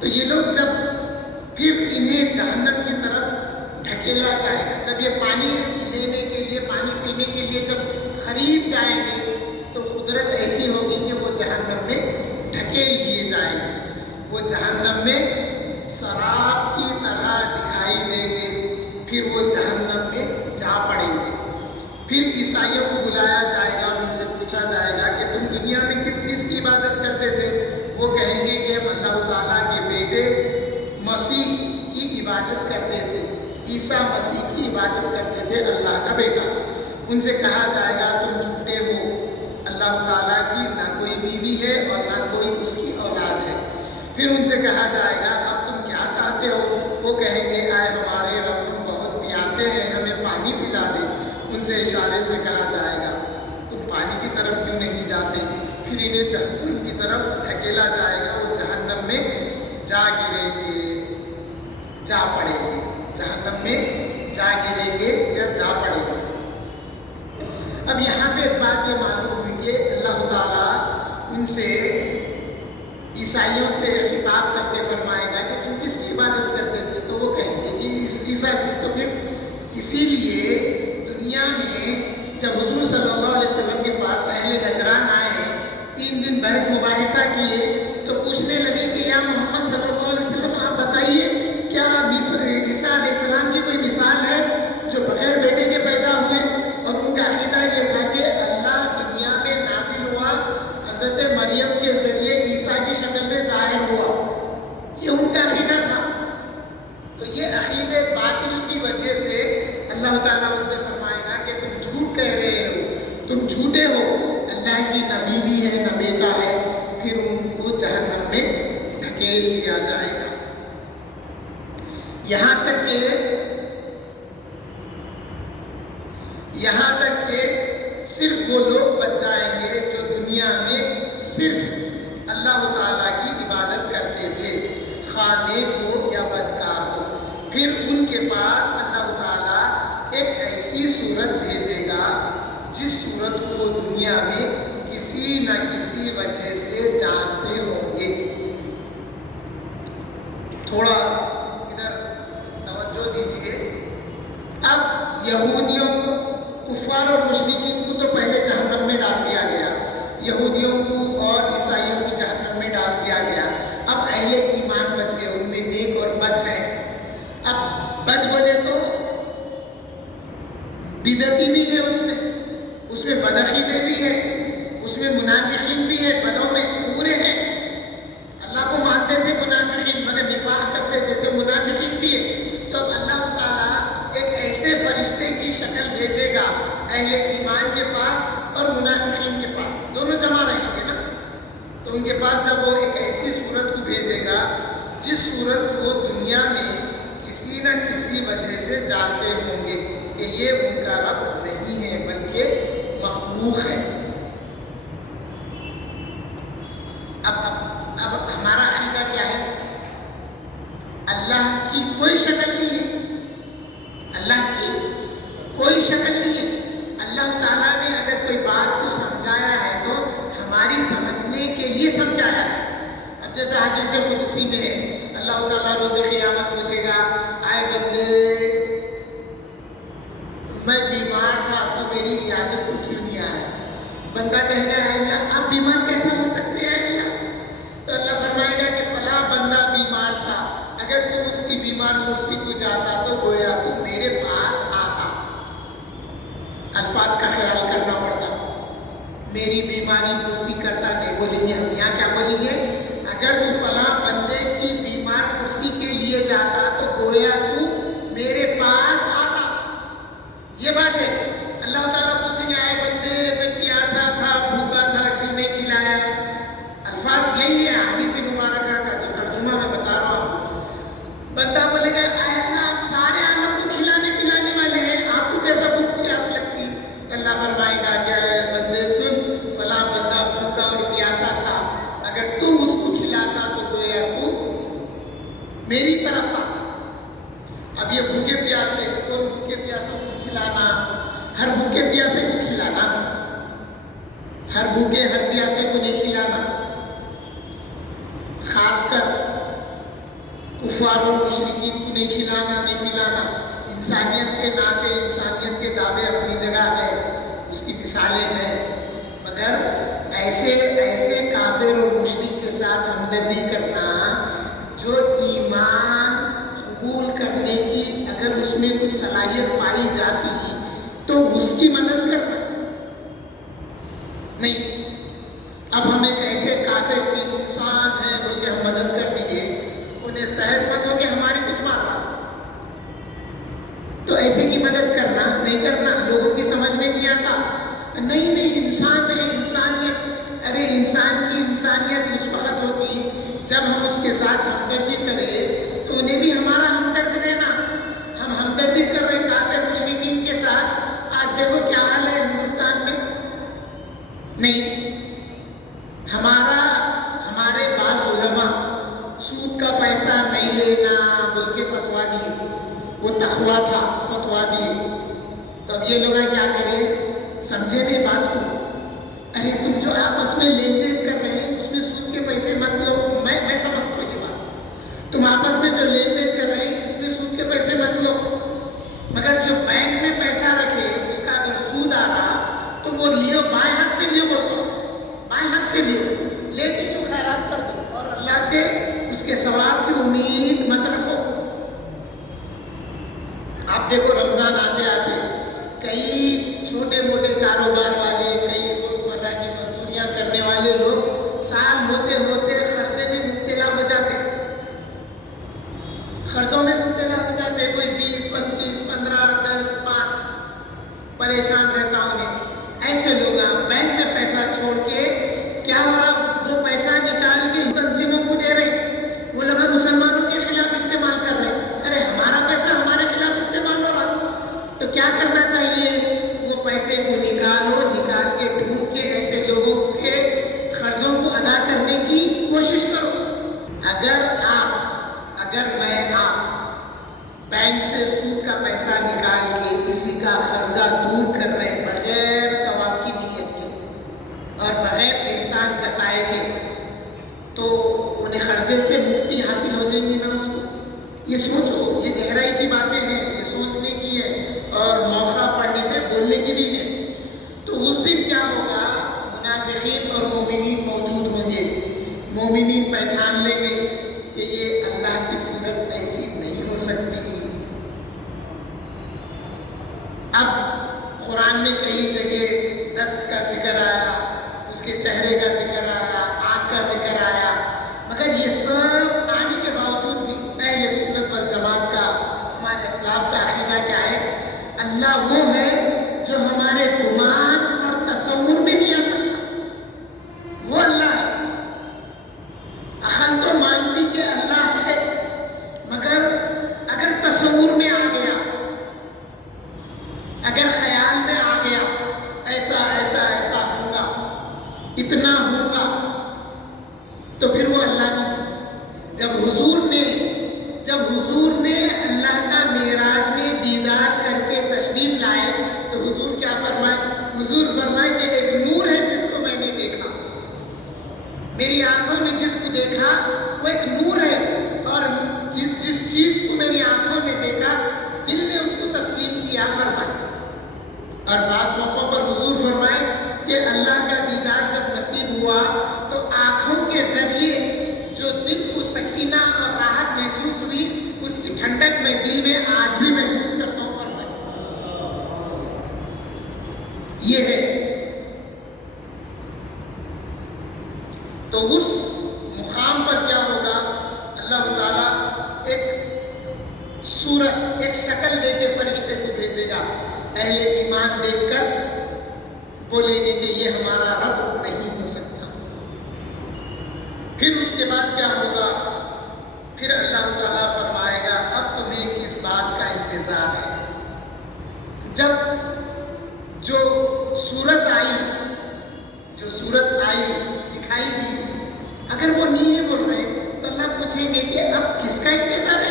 تو یہ لوگ جب پھر انہیں جہنم کی طرف ڈھکیلا جائے گا، جب یہ پانی لینے کے لیے، پانی پینے کے لیے جب قریب جائیں گے تو قدرت ایسی ہوگی کہ وہ جہنم میں ڈھکیل دیے جائیں گے، وہ جہنم میں سراب کی طرح دکھائی دیں گے، پھر وہ جہنم میں جا پڑیں گے۔ پھر عیسائیوں کو بلایا جائے گا اور ان سے پوچھا جائے گا کہ تم دنیا میں کس چیز کی عبادت کرتے تھے؟ وہ کہیں گے کہ ہم اللہ تعالیٰ کے بیٹے مسیح کی عبادت کرتے تھے، عیسیٰ مسیح کی عبادت کرتے تھے، اللہ کا بیٹا۔ ان سے کہا جائے گا تم جھوٹے ہو، اللہ تعالیٰ کی نہ کوئی بیوی ہے اور نہ کوئی اس کی اولاد ہے۔ پھر ان سے کہا جائے گا اب تم کیا چاہتے ہو؟ وہ کہیں گے اے ہمارے رب ہم بہت پیاسے ہیں، ہمیں پانی پلا دے۔ ان سے اشارے سے کہا جائے گا تم پانی کی طرف کیوں نہیں جاتے؟ پھر انہیں جہنم کی طرف ڈھکیلا جائے گا، وہ جہنم میں جا گریں گے، جا پڑیں گے، جہنم میں جا گریں گے یا جا پڑیں گے۔ اب یہاں پہ ایک بات یہ معلوم ہوئی کہ اللہ تعالیٰ ان سے، عیسائیوں سے خطاب کر کے فرمائے گا کہ تم کس کی عبادت کرتے تھے؟ تو وہ کہیں گے کہ عیسیٰ کی۔ تو پھر اسی لیے دنیا میں جب حضور صلی اللہ علیہ وسلم کے پاس اہل حضرت مریم کے ذریعے عیسیٰ کی شکل میں ظاہر ہوا، یہ ان کا عقیدہ تھا۔ تو یہ عقیدے باطل کی وجہ سے اللہ تعالیٰ ان سے فرمائے گا کہ تم جھوٹ کہہ رہے ہو، تم جھوٹے ہو، اللہ کی نہ بیوی ہے نہ بیٹا ہے، پھر ان کو جہنم میں دھکیل دیا جائے گا۔ یہاں تک کہ صرف وہ لوگ بچ جائیں گے جو دنیا میں صرف اللہ تعالیٰ کی عبادت کرتے تھے، خواہ نیک ہو یا بدکار ہو۔ پھر ان کے پاس اللہ تعالیٰ ایک ایسی صورت بھیجے گا جس صورت کو وہ دنیا میں کسی نہ کسی وجہ سے جانتے ہوں گے۔ تھوڑا ادھر توجہ دیجیے۔ اب یہودیوں کو، کفار اور مشرکین کو تو پہلے جہنم میں ڈال دیا گیا، یہودیوں کو اور عیسائیوں کو جہنم میں ڈال دیا گیا۔ اب اہل ایمان بچ گئے، ان میں نیک اور بد ہیں۔ اب بد بولے تو بدعتی بھی ہے، اس میں بدعقیدے بھی ہے، اس میں منافقین بھی ہے، بدوں میں پورے ہیں۔ اللہ کو مانتے تھے منافقین، مگر نفاق کرتے تھے تو منافقین بھی ہے۔ تو اب اللہ تعالیٰ ایک ایسے فرشتے کی شکل بھیجے گا اہل ایمان کے پاس اور منافقین کے پاس، دونوں جمع رہیں گے نا۔ تو ان کے پاس جب وہ ایک ایسی صورت کو بھیجے گا جس صورت کو دنیا میں کسی نہ کسی وجہ سے جانتے ہوں گے کہ یہ ان کا رب نہیں ہے بلکہ مخلوق ہے۔ اب ہمارا عقیدہ کیا ہے؟ اللہ کی کوئی شکل نہیں ہے، اللہ کی کوئی شکل نہیں ہے۔ اللہ تعالیٰ نے اگر کوئی بات کو سمجھایا ہے تو ہماری سمجھنے کے لیے سمجھایا ہے۔ اب جیسے حدیث قدسی میں ہے، اللہ تعالیٰ روز قیامت پوچھے گا، آئے بندے میں بیمار تھا تو میری عیادت کو کیوں نہیں آیا؟ بندہ کہے گا اے اللہ آپ بیمار کیسے ہو سکتے ہیں اللہ؟ تو اللہ فرمائے گا کہ فلاں بندہ بیمار تھا، اگر تو اس کی بیمار کرسی کو جاتا تو گویا تو میرے پاس آتا۔ الفاظ کا خیال کرنا پڑتا، میری بیماری کرسی کرتا نہیں بولیں گے ہم، یہاں کیا بولیں گے؟ اگر تو فلاں بندے کی بیمار کرسی کے لیے جاتا تو گویا تو میرے پاس آتا۔ یہ بات ہے۔ اللہ تعالیٰ پوچھیں گے آئے بندے میں پیاسا تھا، بھوکا تھا، کیوں نہیں کھلایا؟ الفاظ یہی ہے حدیث مبارکہ کا جو ترجمہ میں بتا رہا ہوں۔ بندہ بولے گا اے اللہ آپ سارے عالم کو کھلانے پلانے والے ہیں، آپ کو کیسا بھوک پیاس لگتی؟ اللہ فرمائے گا کہ اے بندے سن، فلاں بندہ بھوکا اور پیاسا تھا، اگر تو اس کو کھلاتا تو گویا تو میری طرف آتا۔ اب یہ بھوکے پیاسے، کون بھوکے پیاسوں کو کھلانا؟ ہر بھوکے پیاسے کو کھلانا، ہر بھوکے ہر پیاسے کو نہیں کھلانا، خاص کر کفار اور مشرکین کو نہیں کھلانا نہیں پلانا۔ انسانیت کے ناطے، انسانیت کے دعوے اپنی جگہ ہے، اس کی مثالیں ہیں، مگر ایسے کافر اور مشرک کے ساتھ ہمدردی کرنا جو ایمان قبول کرنے کی اگر اس میں کچھ صلاحیت پائی جاتی تو اس کی مدد کرنا نہیں۔ اب ہم ایک ایسے کافر کی انسان ہیں بول کے ہم مدد کر دیے، انہیں صحت مند ہو کے ہمارے کچھ مارا، تو ایسے کی مدد کرنا نہیں کرنا، لوگوں کی سمجھ میں نہیں آتا۔ نہیں انسان ہے، انسانیت، ارے انسان کی انسانیت اس وقت ہوتی جب ہم اس کے ساتھ ہمدردی کریں تو انہیں بھی ہمارا ہمدرد رہنا۔ ہم ہمدردی کر رہے کافر مشرکین کے ساتھ، آج دیکھو کیا حال ہے ہندوستان میں۔ نہیں، ہمارے بعض علماء سود کا پیسہ نہیں لینا بول کے فتویٰ دیے، وہ تقویٰ تھا فتویٰ دیے۔ تو اب یہ لوگ کیا کریں؟ سمجھے نہیں بات کو؟ ارے تم جو آپس میں لین دین کر رہے ہیں اس میں سود کے پیسے مت لو، میں سمجھتا ہوں یہ بات، تم آپس میں جو لین دین کر رہے ہیں اس میں سود کے پیسے مت لو، مگر جو بینک میں پیسہ رکھے اس کا اگر سود آ رہا تو وہ لیو، بائیں ہاتھ سے لیو، بولتا ہوں بائیں ہاتھ سے لیو، لیکن تو خیرات کر دو اور اللہ سے اس کے ثواب کی امید مت رکھو۔ آپ دیکھو رمضان آتے آتے کئی چھوٹے موٹے کاروبار والے، کئی روزمرہ کی مزدوریاں کرنے والے لوگ اور بغیر احسان جتائے گے تو انہیں قرضے سے مکتی حاصل ہو جائیں گی نا اس کو. یہ سوچو، یہ گہرائی کی باتیں ہیں، یہ سوچنے کی ہے اور موقع پڑنے پہ بولنے کی بھی ہے. تو اس دن کیا ہوگا؟ منافقین اور مومنین موجود ہوں گے. مومنین پہچان لیں گے کہ یہ اللہ کی صورت ایسی نہیں ہو سکتی. اب قرآن میں کئی جگہ دست کا ذکر آیا، اس کے چہرے کا ذکر آیا، آنکھ کا ذکر آیا، مگر یہ سب آنے کے باوجود بھی اہل سنت والجماعت کا، ہمارے اسلاف کا عقیدہ کیا ہے؟ اللہ وہ ہے جو ہمارے گمان اور تصور میں نہیں آ سکتا. وہ اللہ ہے. عقل تو مانتی کہ اللہ ہے، مگر اگر تصور میں آ گیا، اگر خیال میں آ گیا ایسا ایسا ایسا ہوگا، اتنا ہوگا، تو پھر وہ اللہ نہیں ہے. جب حضور نے اللہ کا معراج میں دیدار کر کے تشریف لائے تو حضور کیا فرمائے؟ حضور فرمائے کہ ایک نور ہے جس کو میں نے دیکھا، میری آنکھوں نے جس کو دیکھا وہ ایک نور ہے، اور جس چیز کو میری آنکھوں نے دیکھا دل نے اس کو تسلیم کیا فرمائے. اور بعض موقعوں پر حضور فرمائے کہ اللہ کا دیدار جب نصیب ہوا تو آنکھوں کے ذریعے جو دل کو سکینہ اور راحت محسوس ہوئی، اس کی ٹھنڈک میں دل میں آج بھی محسوس کرتا ہوں فرمائے. یہ ہے. تو اس مقام پر کیا ہوگا؟ اللہ تعالیٰ ایک صورت، ایک شکل دے کے فرشتے کو بھیجے گا. اہل ایمان دیکھ کر بولیں گے کہ یہ ہمارا رب نہیں ہو سکتا. پھر اس کے بعد کیا ہوگا؟ پھر اللہ تعالیٰ فرمائے گا اب تمہیں کس بات کا انتظار ہے؟ جب جو صورت آئی دکھائی دی، اگر وہ نہیں ہے بول رہے تو اللہ پوچھیں گے کہ اب کس کا انتظار ہے؟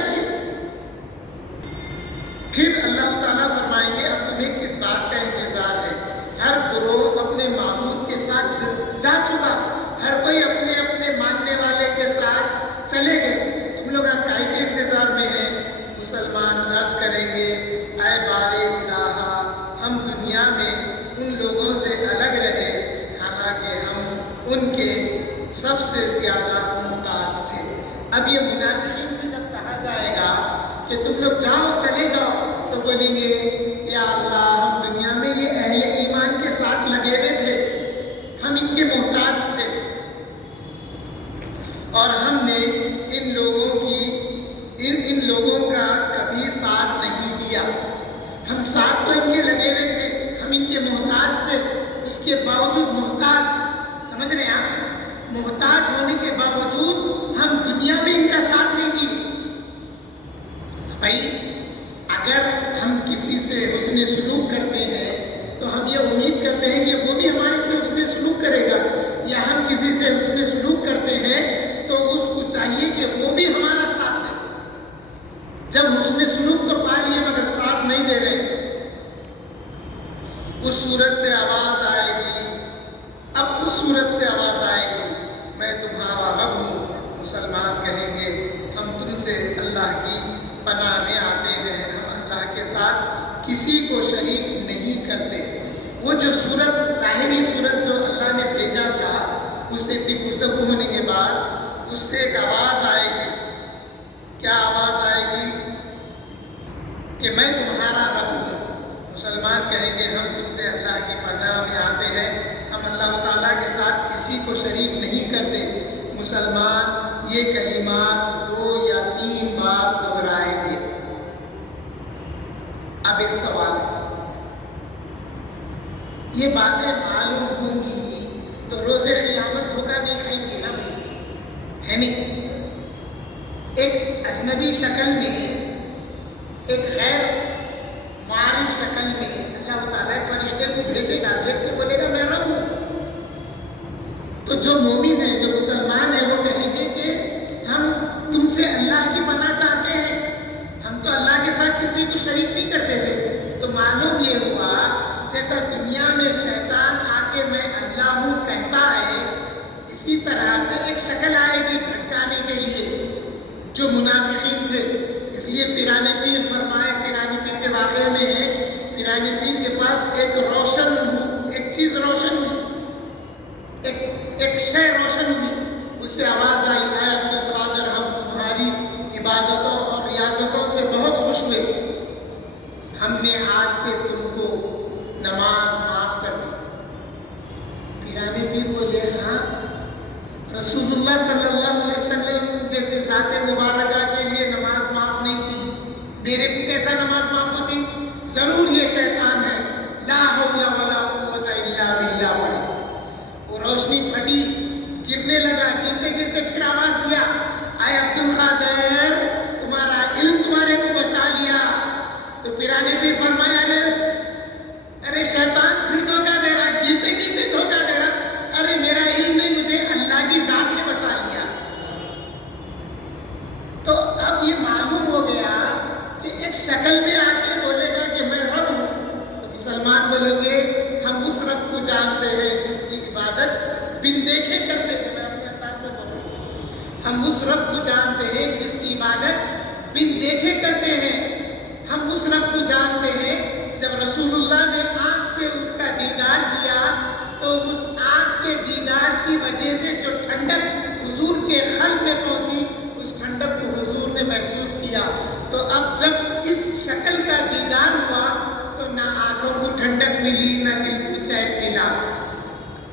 پھر اللہ تعالیٰ فرمائیں گے اب تمہیں کس بات کا انتظار ہے؟ ہر گروہ اپنے معبود کے ساتھ جا چکا، ہر کوئی اپنے اپنے ماننے والے کے ساتھ چلے گئے، تم لوگ اب کائی کے انتظار میں ہیں؟ مسلمان عرض کریں گے اے بارے الہا، ہم دنیا میں ان لوگوں سے الگ رہے حالانکہ ہم ان کے سب سے زیادہ محتاج تھے. اب یہ منافقین سے جب کہا جائے گا کہ تم لوگ جاؤ، چلے جاؤ، تو بولیں گے یا اللہ ہم دنیا میں یہ اہل ایمان کے ساتھ لگے ہوئے تھے، ہم ان کے محتاج تھے، اور ہم نے ان لوگوں کا کبھی ساتھ نہیں دیا. ہم ساتھ تو ان کے لگے ہوئے تھے، ہم ان کے محتاج تھے، اس کے باوجود محتاج، سمجھ رہے ہیں آپ؟ محتاج ہونے کے باوجود ہم دنیا میں ان کا ساتھ نہیں دیے. بھائی اگر ہم کسی سے حسن سلوک کرتے ہیں تو ہم یہ امید کرتے ہیں کہ وہ بھی ہمارے سے حسن سلوک کرے گا، یا ہم کسی سے حسن سلوک کرتے ہیں تو اس کو چاہیے کہ وہ بھی ہمارا ساتھ دے. جب حسن سلوک تو پا لیے مگر ساتھ نہیں دے رہے، اس صورت سے آواز آئے گی. اب اس صورت سے آواز آئے گی میں تمہارا رب ہوں. مسلمان کہیں گے ہم تم سے اللہ کی پناہ میں آتے ہیں، ہم اللہ کے ساتھ کسی کو شریک نہیں کرتے. وہ جو صورت، ظاہری صورت جو اللہ نے بھیجا تھا، اس سے بھی گفتگو ہونے کے بعد اس سے ایک آواز آئے گی. کیا آواز آئے گی؟ کہ میں تمہارا رب ہوں. مسلمان کہیں گے ہم تم سے اللہ کی پناہ میں آتے ہیں، ہم اللہ تعالیٰ کے ساتھ کسی کو شریک نہیں کرتے. مسلمان یہ کلمات 2 یا 3 بار دہرائیں گے. اب ایک سوال ہے، یہ باتیں معلوم ہوں گی تو روز قیامت دھوکہ نہیں کھائیں گے نا بھائی، ہے نہیں؟ ایک اجنبی شکل میں، ایک غیر معارف شکل میں اللہ تعالیٰ ایک فرشتے کو بھیجے گا، بھیج کے بولے گا میں رب ہوں. تو جو مومن ہے، جو مسلمان ہے، وہ کہیں گے کہ ہم تم سے اللہ کی پناہ چاہتے ہیں، ہم تو اللہ کے ساتھ کسی کو شریک نہیں کرتے تھے. تو معلوم یہ ہوا جیسا دنیا میں شیطان آ کہ میں اللہ ہوں کہتا ہے، اسی طرح سے ایک شکل آئے گی بھٹکانے کے لیے جو منافقین تھے۔ اس لیے پیران پیر فرمائے، پیران پیر کے واقعے میں ہے، پیران پیر کے پاس ایک چیز روشن ہوئی، ایک شے روشن ہوئی، اس سے آواز آئی، اے عبد القادر، ہم تمہاری عبادتوں اور ریاضتوں سے بہت خوش ہوئے، ہم نے آج سے تم کو نماز معاف کر دی۔ پیران پیر بولے، ہاں، رسول اللہ صلی اللہ علیہ وسلم جیسے ذات مبارکہ کے لیے نماز معاف نہیں تھی، میرے کو کیسا نماز معاف ہوتی؟ ضرور یہ شیطان ہے، لا حول ولا قوت الا باللہ پڑھے۔ وہ روشنی پھٹی، گرنے لگا، گرتے گرتے پھر آواز دیا، اے عبد القادر، تمہارا علم تمہارے کو بچا لیا۔ تو پیران پیر فرمایا، ارے شیطان پھر دھوکہ دے رہا، گرتے گرتے دھوکہ دے رہا، ارے میرا علم نہیں، مجھے اللہ کی ذات نے بچا لیا۔ تو اب یہ معلوم ہو گیا کہ ایک شکل میں آ کے بولے گا کہ میں رب ہوں، تو مسلمان بولیں گے ہم اس رب کو جانتے ہیں جس کی عبادت بن دیکھے کرتے تھے۔ میں اپنے انداز میں بول رہا ہوں، ہم اس رب کو جانتے ہیں جس کی عبادت بن دیکھے کرتے ہیں۔ ہم اس رب کو جانتے ہیں، جب رسول اللہ نے آنکھ سے اس کا دیدار کیا تو اس آنکھ کے دیدار کی وجہ سے جو ٹھنڈک حضور کے قلب میں پہنچی، اس ٹھنڈک کو حضور نے محسوس کیا۔ تو اب جب اس شکل کا دیدار ہوا تو نہ آنکھوں کو ٹھنڈک ملی، نہ دل کو چین ملا۔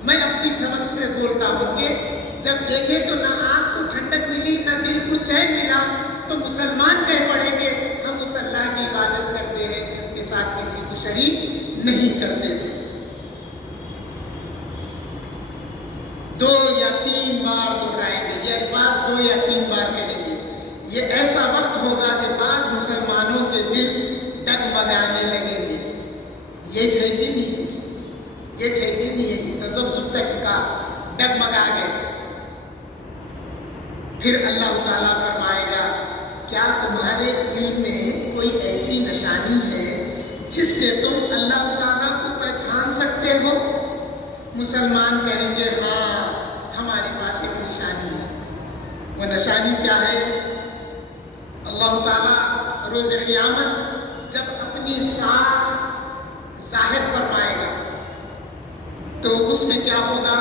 میں اپنی سمجھ سے بولتا ہوں کہ جب دیکھے تو نہ آنکھ کو ٹھنڈک ملی، نہ دل کو چین ملا، تو مسلمان کہہ پڑے کہ ہم اس اللہ کی عبادت کرتے ہیں جس کے ساتھ کسی کو شریک نہیں کرتے تھے۔ 2 یا 3 بار دہرائیں گے یہ الفاظ، 2 یا 3 بار کہیں گے۔ یہ ایسا وقت ہوگا کہ بعض مسلمانوں کے دل ڈگمگانے لگیں گے، یہ چھیتی نہیں ہے گی، یہ چھیتی نہیں ہے گی، تذبذب کا شکار، ڈگمگا گئے۔ پھر اللہ تعالیٰ فرمائے گا، کیا تمہارے علم میں کوئی ایسی نشانی ہے جس سے تم اللہ تعالیٰ کو پہچان سکتے ہو؟ مسلمان کہیں گے، ہاں ہمارے پاس ایک نشانی ہے۔ وہ نشانی کیا ہے؟ اللہ تعالیٰ روز قیامت جب اپنی ساکھ ظاہر فرمائے گا تو اس میں کیا ہوگا؟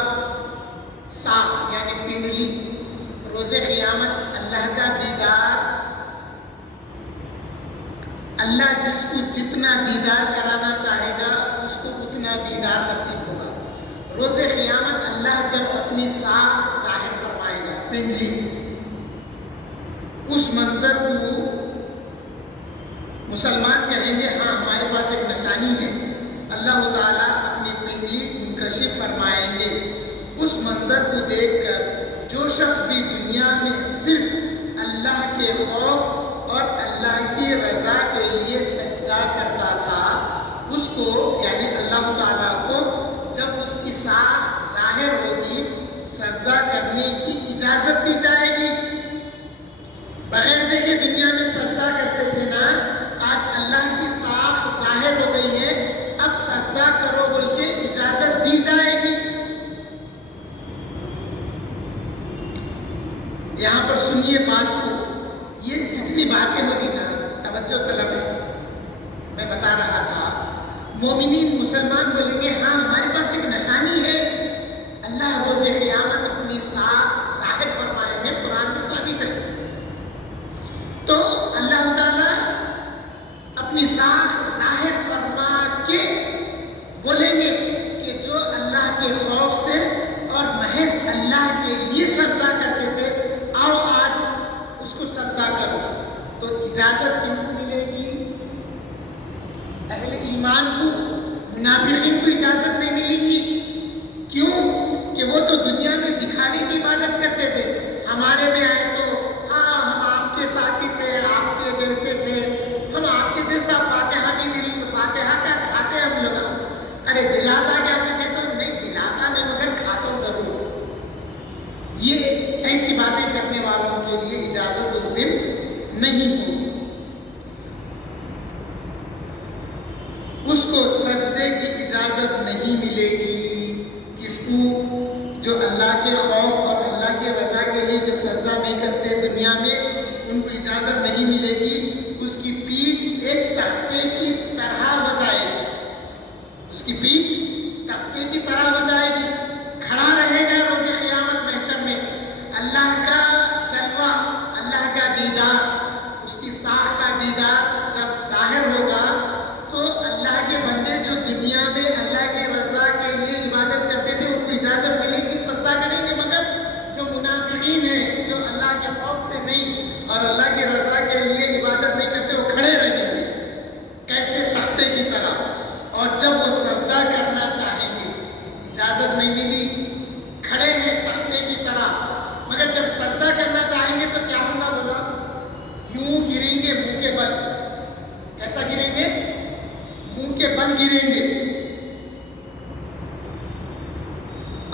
ساکھ یعنی پنڈلی۔ روز قیامت اللہ کا دیدار، اللہ جس کو جتنا دیدار کرانا چاہے گا اس کو اتنا دیدار نصیب ہوگا۔ روز قیامت اللہ جب اپنی ساکھ ظاہر فرمائے گا، پنڈلی، اس منظر کو مسلمان کہیں گے، ہاں ہمارے پاس ایک نشانی ہے۔ اللہ تعالیٰ اپنی پنڈلی منکشف فرمائیں گے۔ اس منظر کو دیکھ کر جو شخص بھی دنیا میں صرف اللہ کے خوف اور اللہ کی رضا کے لیے سجدہ کرتا تھا، اس کو یعنی اللہ تعالیٰ کو جب اس کی ساکھ ظاہر ہوگی، سجدہ کرنے کی اجازت دی جائے گی۔ بغیر دیکھے دنیا میں سجدہ کرتے تھے نا، آج اللہ کی ساکھ ظاہر ہو گئی ہے، اب سجدہ کرو بول کے اجازت دی جائے گی۔ یہاں پر سنیے بات کو، یہ جتنی باتیں ہوتی نا توجہ طلب ہے۔ میں بتا رہا تھا مومنین مسلمان بولیں گے، ہاں ہمارے پاس ایک نشانی ہے، اللہ روز قیامت اپنی ساکھ ظاہر فرمائیں گے، قرآن میں ثابت ہے۔ تو اللہ تعالیٰ اپنی ساکھ ظاہر فرما کے بولیں گے کہ جو اللہ کے خوف سے اور محض اللہ کے لیے سجدہ کرتے تھے، آؤ آج اس کو سجدہ کرو۔ تو اجازت کن کو ملے گی؟ اہل ایمان کو، منافقین کو اجازت نہیں ملے گی۔ کیوں؟ کہ وہ تو دنیا میں دکھاوے کی عبادت کرتے تھے، ہمارے میں آئے تو ہاں ہم آپ کے ساتھی تھے، آپ کے جیسے تھے، ہم آپ کے جیسا فاتحہ بھی فاتحہ کا کھاتے ہم لوگ۔ ارے دلاتا کیا مجھے؟ تو نہیں دلاتا نہیں مگر کھاتا ضرور۔ یہ ایسی باتیں کرنے والوں کے لیے اجازت اس دن نہیں ہوگی۔ اس کو سجدے کی اجازت نہیں ملے گی۔ جو اللہ کے خوف اور اللہ کی رضا کے لیے جو سجدہ نہیں کرتے دنیا میں، ان کو اجازت نہیں ملے گی، اس کی پیٹھ ایک تختے کی طرح ہو جائے گی، اس کی پیٹھ تختے کی طرح ہو جائے گی، کھڑا رہے گا روز قیامت محشر میں، اللہ کا جلوہ، اللہ کا دیدار، اس کی ساکھ کا دیدار جب ظاہر ہوگا تو اللہ کے بندے جو دنیا میں اللہ کی رضا کے لیے عبادت کرتے تھے ان کو اجازت ملے گی، سجدہ کریں گے، مگر جو منافقین ہیں، جو اللہ کے خوف سے نہیں اور اللہ کی رضا کے لیے عبادت نہیں کرتے، وہ کھڑے رہیں گے کیسے؟ تختے کی طرح، اور جب وہ سجدہ کرنا چاہیں گے اجازت نہیں ملی، کھڑے ہیں تختے کی طرح، مگر جب سجدہ کرنا چاہیں گے تو کیا ہوگا بولا؟ یوں گریں گے منہ کے بل، کیسا گریں گے؟ منہ کے بل گریں گے،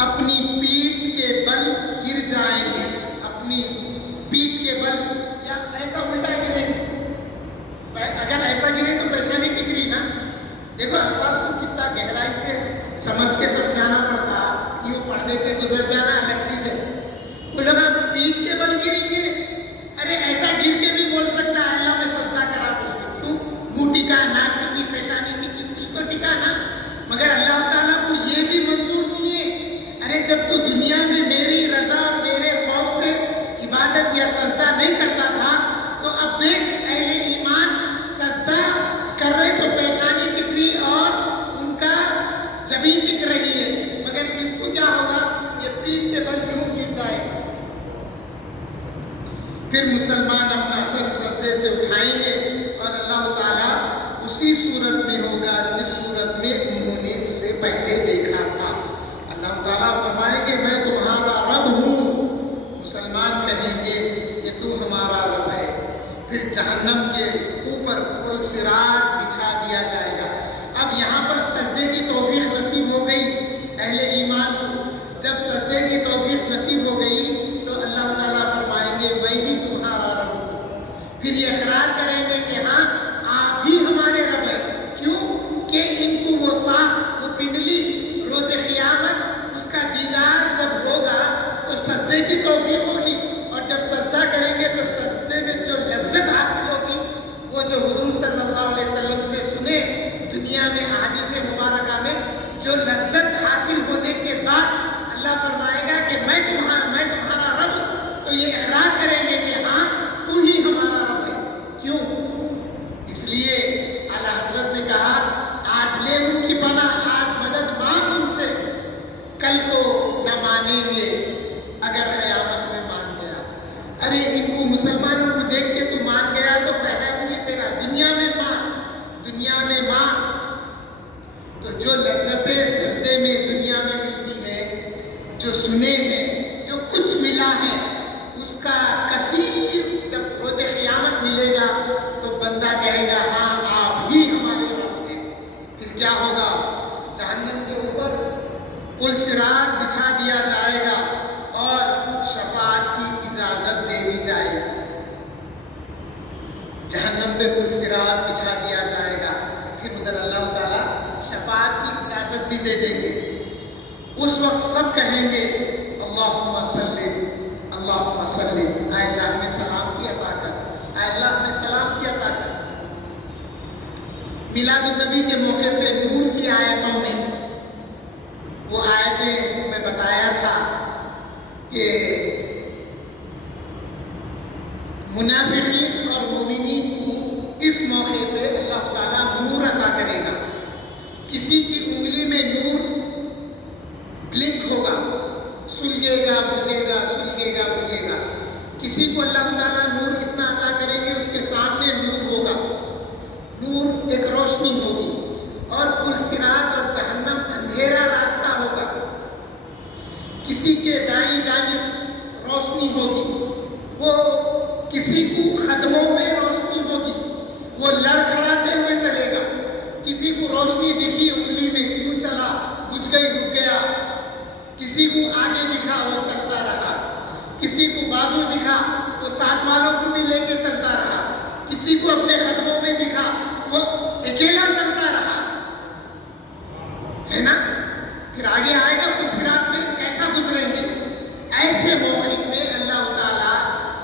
اپنی پیٹھ کے بل گر جائیں گے، اپنی پیٹھ کے بل، یا ایسا الٹا گریں گے، اگر ایسا گرے تو پیشانی ٹکری نا، دیکھو الفاظ کو کتنا گہرائی سے سمجھ کے سمجھانا پڑتا، یوں پڑھ دے کے گزر جانا الگ چیز ہے، وہ لوگ پیٹھ کے بل گریں گے، ارے ایسا گر کے بھی بول سکتا ہے اللہ میں سجدہ کرا بول کے، کیوں؟ منہ ٹکا، ناک ٹکی، پیشانی ٹکی، کچھ تو ٹکا نا، مگر اللہ تعالیٰ کو یہ بھی منظور نہیں ہے، ارے جب تو دنیا میں میری رضا میرے خوف سے عبادت یا سجدہ نہیں کرتا تھا تو اب دیکھ اہل ایمان سجدہ کر رہے تو پیشانی ٹک رہی اور ان کا جبین ٹک رہی ہے، مگر اس کو کیا ہوگا؟ یہ پیٹھ کے بل یوں گر جائے گا، پھر مسلمان اپنا سر سجدے سے اٹھائیں گے اور اللہ تعالیٰ اسی صورت میں ہوگا جس صورت میں انہوں نے اسے پہلے دیکھا تھا، اللہ تعالیٰ فرمائیں گے میں تمہارا رب ہوں، مسلمان کہیں گے یہ تو ہمارا رب ہے، پھر جہنم کے اوپر پل صراط بچھا دیا جائے گا۔ اب یہاں پر سجدے کی توفیق نصیب ہو گئی اہل ایمان کو، جب سجدے کی توفیق نصیب ہو گئی تو اللہ تعالیٰ فرمائیں گے میں ہی تمہارا رب ہوں، پھر یہ اقرار کریں گے کہ ہاں آپ ہی ہمارے رب ہیں، کیوں کہ ان کو وہ ساتھ وہ پنڈلی روز قیامت اس کا دیدار جب ہوگا تو سجدے کی توفیق ہوگی، اور جب سجدہ کریں گے تو سجدے میں جو لذت حاصل ہوگی وہ جو حضور صلی اللہ علیہ وسلم سے سنے دنیا میں احادیث مبارکہ میں، جو لذت حاصل ہونے کے بعد اللہ فرمائے گا کہ میں تمہارا رب ہوں، تو یہ اقرار کریں گے کہ ہاں تو ہی ہمارا رب ہے، کیوں؟ اس لیے اعلیٰ حضرت نے کہا آج لے ان کی پناہ، آج مدد مانگ ان سے، کل کو نہ مانیں گے اگر قیامت میں مان گیا، ارے ان کو مسلمانوں کو دیکھ کے تو مان گیا تو فائدہ نہیں ہے تیرا، دنیا میں مان، دنیا میں مان، تو جو لذتیں سجدے میں دنیا میں ملتی ہے، جو سنے ہیں، جو کچھ ملا ہے، اس کا کثیر جب روز قیامت ملے گا تو بندہ کہے گا ہاں آپ ہی ہمارے رب ہیں، پھر کیا ہوگا؟ جہنم کے اوپر پل صراط بچھا دیا جائے گا اور شفاعت کی اجازت دے دی جائے گی، جہنم پہ پل صراط بچھا دیا جائے گا، پھر ادھر اللہ تعالیٰ شفاعت کی اجازت بھی دے دیں گے، اس وقت سب کہیں گے اللہم صلی، اللہم صلی، اے اللہ ہمیں سلام کی عطا کر، اے اللہ ہمیں سلام کی عطا کر۔ میلاد النبی کے موقع پہ نور کی آیتوں میں وہ آیتیں میں بتایا تھا کہ منافقین اور مومنین کو اس موقع پہ اللہ تعالیٰ نور عطا کرے گا، کسی کی انگلی میں نور بلنک ہوگا، سلگے گا بجھے گا، سلگے گا بجھے گا، کسی کو اللہ تعالیٰ نور اتنا عطا کریں گے اس کے سامنے نور ہوگا، نور ایک روشنی ہوگی، اور پل صراط اور جہنم اندھیرا راستہ ہوگا، کسی کے دائیں جانب روشنی ہوگی، وہ کسی کو قدموں میں روشنی ہوگی، وہ لڑکھڑاتے ہوئے چلے گا، کسی کو روشنی دکھی انگلی میں کیوں چلا، بجھ گئی رک گیا، کسی کو آگے دکھا وہ چلتا رہا، کسی کو بازو دکھا وہ ساتھ والوں کو بھی لے کے چلتا رہا، کسی کو اپنے قدموں میں دکھا وہ اکیلا چلتا رہا، ہے نا؟ پھر آگے آئے گا پل صراط میں کیسا گزریں گے، ایسے موقع میں اللہ تعالیٰ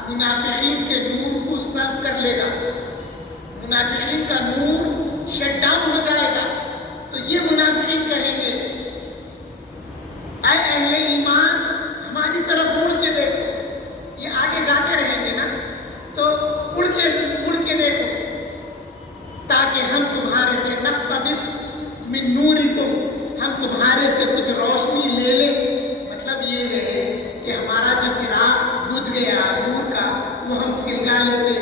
منافقین کے نور کو سلب کر لے گا، منافقین کا نور شٹ ڈاؤن ہو جائے گا. تو یہ منافقین کہیں گے اے اہل ایمان ہماری طرف مڑ کے دیکھو. یہ آگے جاتے رہیں گے نا تو مڑ کے دیکھو تاکہ ہم تمہارے سے نقتبس من نورکم، ہم تمہارے سے کچھ روشنی لے لیں. مطلب یہ ہے کہ ہمارا جو چراغ بجھ گیا نور کا وہ ہم سلگا لیتے.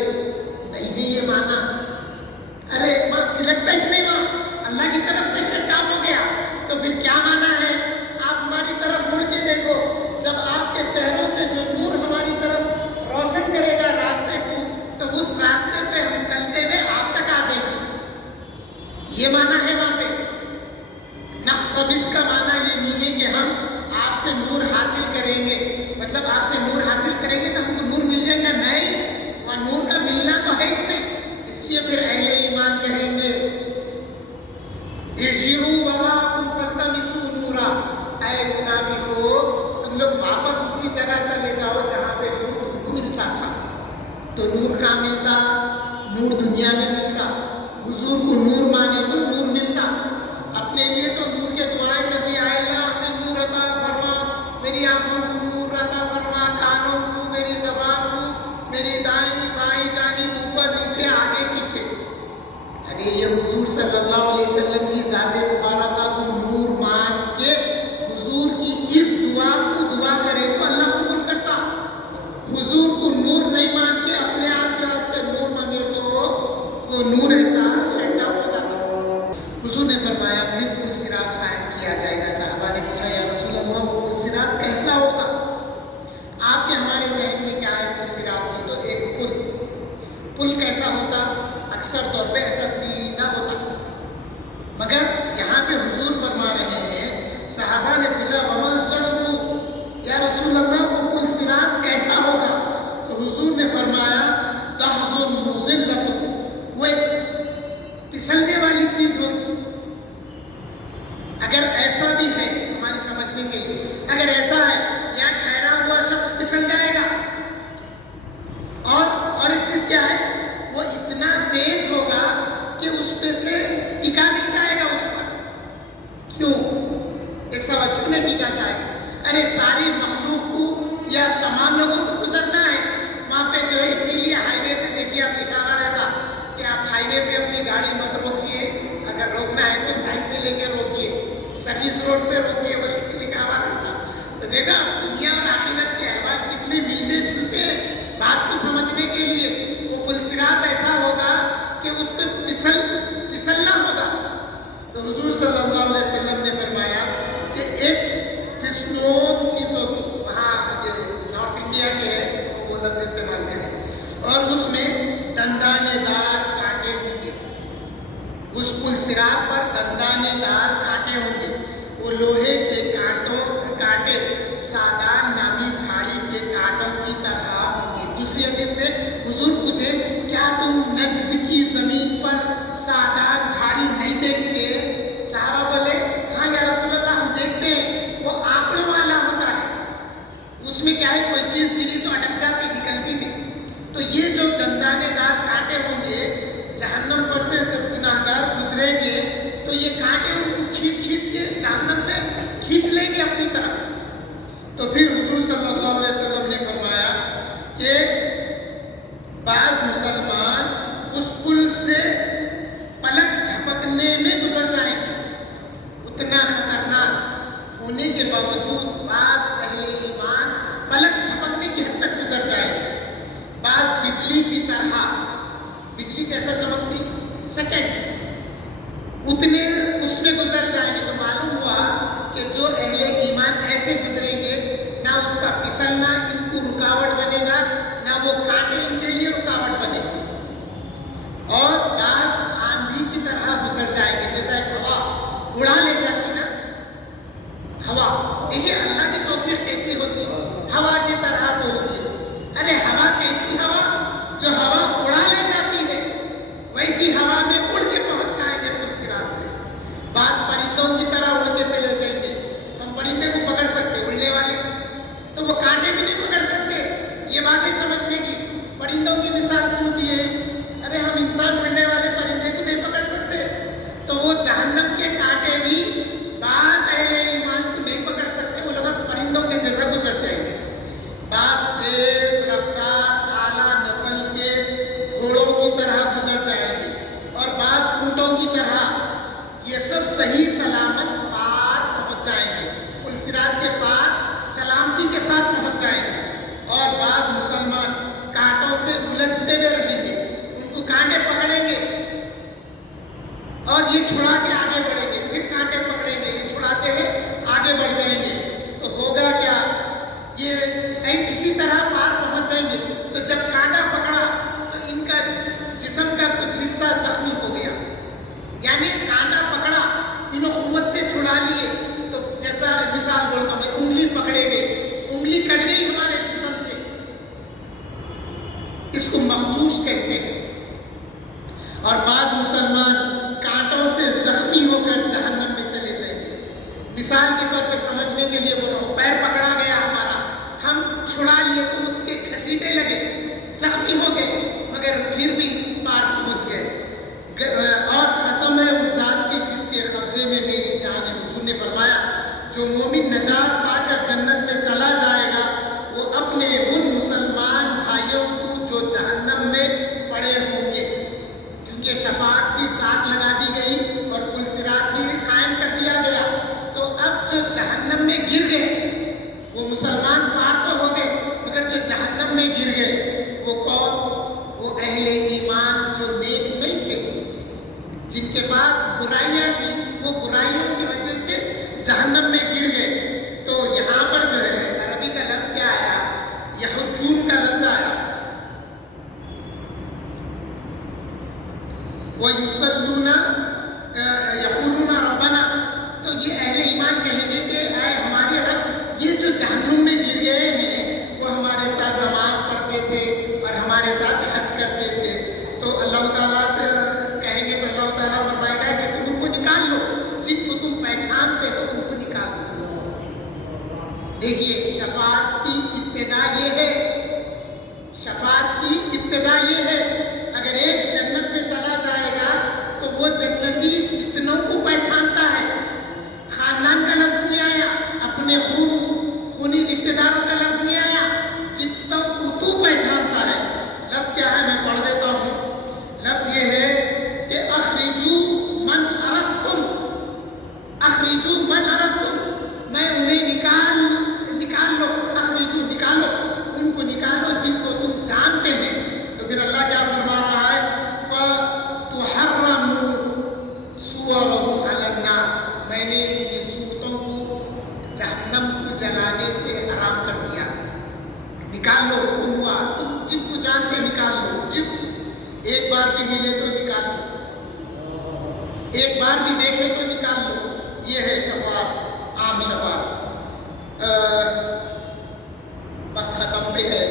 نہیں ہے یہ مانا. ارے وہاں سلگتا ہی نہیں، وہاں اللہ کی طرف سے شٹ ڈاؤن ہو گیا. تو پھر کیا مانا ہے؟ آپ ہماری طرف مڑ کے دیکھو. جب آپ کے چہروں سے جو نور ہماری طرف روشن کرے گا راستے کو، تو اس راستے پہ ہم چلتے ہوئے آپ تک آ جائیں گے. یہ مانا ہے وہاں پہ. نقتبس کا مانا یہ نہیں ہے کہ ہم آپ سے نور حاصل کریں گے، مطلب آپ سے نور حاصل کریں گے تو ہم کو نور مل جائے گا. نہیں، اور نور کا ملنا تو ہے ہی نہیں. اس لیے پھر اہل ایمان کہیں گے ارجعوا وراءکم فالتمسوا نورا. اے منافقو تم لوگ واپس اسی جگہ چلے جاؤ جہاں پہ نور تم کو ملتا تھا. تو نور کہاں ملتا؟ نور دنیا میں ملتا. حضور کو نور مانے تو نور ملتا. اپنے لیے تو نور کے دعائیں کبھی آئے اللہ ہمیں نور عطا فرما، میری آنکھوں کو نور عطا فرما، کانوں کو، میری زبان کو، میری دائیں بائیں جانب، اوپر نیچے آگے پیچھے. ارے یہ حضور صلی اللہ علیہ وسلم کی ذات مبارکہ کو نور مان کے حضور کی اس دعا کو دعا کرے تو اللہ قبول کرتا. حضور کو نور نہیں مان کے اپنے آپ کے واسطے نور مانگے تو وہ نور ایسا شٹ ڈاؤن ہو جاتا. حضور نے فرمایا پھر پل صراط قائم کیا جائے گا. صحابہ نے پوچھا یا رسول اللہ وہ پل صراط کیسا ہوگا؟ آپ کے ہمارے ذہن میں کیا ہے پل صراط؟ بول تو ایک پل کیسا ہوتا؟ اکثر طور پہ ایسا سیدھا ہوتا. مگر یہاں پہ حضور فرما رہے ہیں، صحابہ نے پوچھا ومل جسر یا رسول اللہ وہ پل صراط کیسا ہوگا؟ تو حضور نے فرمایا دحض مظلۃ، وہ ایک پھسلنے والی چیز ہوگی. اگر ایسا بھی ہے ہماری سمجھنے کے لیے، اگر ایسا ہے یا ٹھہرا ہوا شخص پھسل جائے گا. اور ایک چیز کیا ہے، وہ اتنا تیز ہوگا کہ اس پہ سے ٹکا نہیں جائے گا اس پر. کیوں؟ ایک سوال، کیوں نہیں ٹکا جائے گا؟ ارے ساری مخلوق کو یا تمام لوگوں کو گزرنا ہے وہاں پہ جو ہے. اسی لیے ہائی وے پہ دیکھیے آپ لکھا ہوا رہتا کہ آپ ہائی وے پہ اپنی گاڑی مت روکیے، اگر روکنا ہے تو سائڈ پہ لے کے روکیے، سروس روڈ پہ روکیے، وہ لکھا ہوا رہتا. تو دیکھا دنیا اور آخرت کے احوال کتنے ملتے جلتے ہیں بات کو سمجھنے کے لیے. وہ پل صراط ایسا ہوگا کہ اس پہ پھسلنا ہوگا. تو حضور صلی اللہ علیہ وسلم نے فرمایا کہ ایک پھسلون چیز ہوگی. وہاں نارتھ انڈیا کے ہے وہ لفظ استعمال کریں، اور اس میں دندانے دار کانٹے ہوں گے. اس پل صراط پر دندانے دار کانٹے ہوں گے. وہ لوہے کے کانٹے سادان نامی جھاڑی کے کانٹوں کی طرح ہوں گے. دوسری حدیث میں حضور پوچھے کیا تم نجد کی زمین پر سادان جھاڑی نہیں دیکھتے؟ صحابہ بولے ہاں یا رسول اللہ ہم دیکھتے ہیں. وہ آنکڑوں والا ہوتا ہے، اس میں کیا ہے کوئی چیز گری تو اٹک جاتی، نکلتی نہیں. تو یہ جو دندانے دار کانٹے ہوں گے جہنم پر سے جب گناہگار گزریں گے تو یہ کانٹے ان کو کھینچ کے جہنم میں کھینچ لیں گے اپنی طرف. تو پھر حضور صلی اللہ علیہ وسلم نے فرمایا کہ بعض مسلمان اس پل سے پلک جھپکنے میں گزر جائیں گے. اتنا خطرناک ہونے کے باوجود بعض اہل ایمان پلک جھپکنے کی حد تک گزر جائیں گے. بعض بجلی کی طرح، بجلی کیسا چمکتی؟ سیکنڈز، اتنے اس میں گزر جائیں گے. تو معلوم ہوا کہ جو اہل ایمان ایسے گزریں گے نہ اس کا پھسلنا ان کو رکاوٹ بنے گا، نہ وہ کانٹے ان کے لیے رکاوٹ بنے گی. اور بعض آندھی کی طرح گزر جائیں گے، جیسا ایک ہوا اڑا لے جاتی نا. ہوا دیکھیے اللہ کی توفیق کیسی ہوتی ہے، ہوا کی طرح بولتی ہے. ارے ہوا کیسی ہوا جو ہوا اڑا لے جاتی ہے، ویسی ہوا میں اڑ کے پہنچ جائیں گے پل صراط سے. بعض پرندوں کی طرح اڑ کے چلے جائیں گے. ہم پرندے کو پکڑ سکتے اڑنے والے، تو وہ کانٹے بھی نہیں پکڑ سکتے. یہ باتیں سمجھنے کی. پرندوں کی مثال کیوں دی ہے؟ ارے ہم انسان اڑنے والے پرندے کو نہیں پکڑ سکتے، تو وہ جہنم کے کانٹے بھی بعض اہل ایمان کو نہیں پکڑ سکتے. وہ لوگ پرندوں کے جیسا گزر جائیں گے. بعض تیز رفتار اعلیٰ نسل کے گھوڑوں کی طرح گزر جائیں گے، اور بعض اونٹوں کی طرح. یہ سب صحیح سلامت پار پہنچ جائیں گے، پلسرات کے پار سلامتی کے ساتھ پہنچ جائیں گے. اور بعض مسلمان کانٹوں سے الجھتے ہوئے رہیں گے، ان کو کانٹے پکڑیں گے اور یہ چھڑا کے آگے بڑھیں گے، پھر کانٹے پکڑیں گے، یہ چھڑاتے ہوئے آگے بڑھ جائیں گے. تو ہوگا کیا؟ یہ اسی طرح پار پہنچ جائیں گے. تو جب کانٹا پکڑا تو ان کا جسم کا کچھ حصہ زخمی ہو گیا. یعنی کانٹا پکڑا، انہوں قوت سے چھڑا لیے. تو جیسا مثال بولتا ہوں میں، انگلی پکڑے گئے، انگلی کٹ گئی ہمارے جسم سے. اس کو مخدوش کہتے ہیں. اور بعض مسلمان کانٹوں سے زخمی ہو کر جہنم میں چلے جائیں گے. مثال کے طور پہ سمجھنے کے لیے بول رہا ہوں، پیر پکڑا گیا ہمارا، ہم چھڑا لیے تو اس کے گھسیٹے لگے، زخمی ہو گئے، مگر پھر بھی پار پہنچ گئے. اور قسم ہے اس ذات کی جس کے قبضے میں میری جان ہے. حضور نے فرمایا جو مومن نجات پا کر جنت میں چلا جائے گا وہ اپنے ان مسلمان بھائیوں کو جو جہنم میں پڑے ہوں گے، کیونکہ شفاعت بھی ساتھ لگا دی گئی اور پل صراط بھی قائم کر دیا گیا. تو اب جو جہنم میں گر گئے وہ مسلمان پار تو ہو گئے، مگر جو جہنم میں گر گئے وہ کون؟ وہ اہل ایمان جو نیک نہیں تھے، جن کے پاس برائیاں تھیں، وہ برائیوں کی وجہ سے جہنم میں گر گئے. تو یہاں پر جو ہے عربی کا لفظ کیا آیا؟ یحجون کا لفظ آیا. وَيُصَلُّونَ يَقُولُونَ رَبَّنَا. تو یہ اہل ایمان کہیں گے کہ اے ہمارے رب، یہ جو جہنم میں گر گئے ہیں وہ ہمارے ساتھ نماز پڑھتے تھے اور ہمارے ساتھ حج کرتے تھے. تو اللہ تعالیٰ سے کہیں گے تو اللہ تعالیٰ فرمائے گا کہ تم ان کو نکال لو، جن کو تم پہچانتے ہو ان کو نکال لو. دیکھیے شفاعت کی ابتدا یہ ہے، شفاعت کی ابتدا یہ ہے. اگر ایک جنت میں چلا جائے گا تو وہ جنتی جتنوں کو پہچانتا ہے. خاندان کا لفظ نہیں آیا، اپنے خونی رشتہ داروں کا لفظ نہیں آیا، جتنوں کو تو پہچانتا ہے. لفظ کیا ہے؟ میں پڑھ دیتا ہوں. لفظ یہ ہے کہ اخرجو من عرفتم، اخرجو من عرفتم. میں انہیں نکال لو، اخرجو نکالو، ان کو نکالو جن کو تم جانتے ہیں. تو پھر اللہ کیا فرما رہا ہے؟ فَتُحَرَّمُوا صُوَرَهُمْ عَلَى النَّارِ. میں نے ان کی صورتوں کو جہنم کو جلانے سے حرام کر دیا. نکال لو، حکم ہوا، تم جن کو جانتے نکال لو. جس ایک بار بھی ملے تو نکال لو، ایک بار بھی دیکھے تو نکال لو. یہ ہے شفاعت، عام شفاعت. وقت ختم پہ ہے.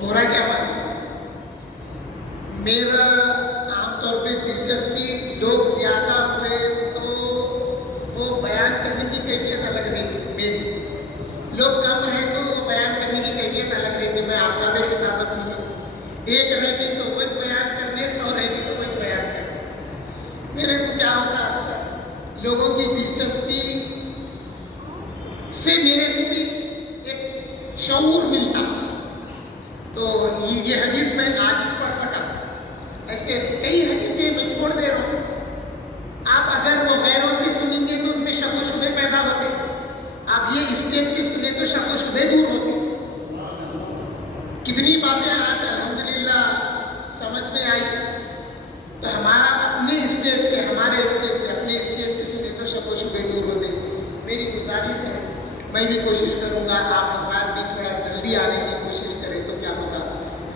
ہو رہا کیا بات؟ میرا عام طور پہ دلچسپی، لوگ زیادہ ہوئے تو وہ بیان کرنے کی کیفیت الگ رہتی میری، لوگ کم رہے تو وہ بیان کرنے کی کیفیت الگ رہتی. میں آفتاب خطابت نہیں ہوں. ایک رہ گئی تو کچھ بیان کرنے، 100 رہ گئی تو کچھ بیان کرنے. میرے کو کیا ہوتا اکثر لوگوں کی دلچسپی سے میرے کو بھی ایک شعور ملتا. تو یہ حدیث میں حدیث پڑھ سکا، ایسے کئی حدیثیں میں چھوڑ دے رہا ہوں. آپ اگر وہ غیروں سے سنیں گے تو اس میں شک و شبے پیدا ہوتے. آپ یہ اسٹیج سے سنیں تو شک و شبے دور ہوتے. کتنی باتیں آج الحمدللہ سمجھ میں آئی. تو ہمارا اپنے اسٹیج سے، ہمارے اسٹیج سے، اپنے اسٹیج سے سنیں تو شک و شبے دور ہوتے. میری گزارش ہے، میں بھی کوشش کروں گا آپ حضرات بھی تھوڑا جلدی آنے کی کوشش کریں تو کیا ہوتا،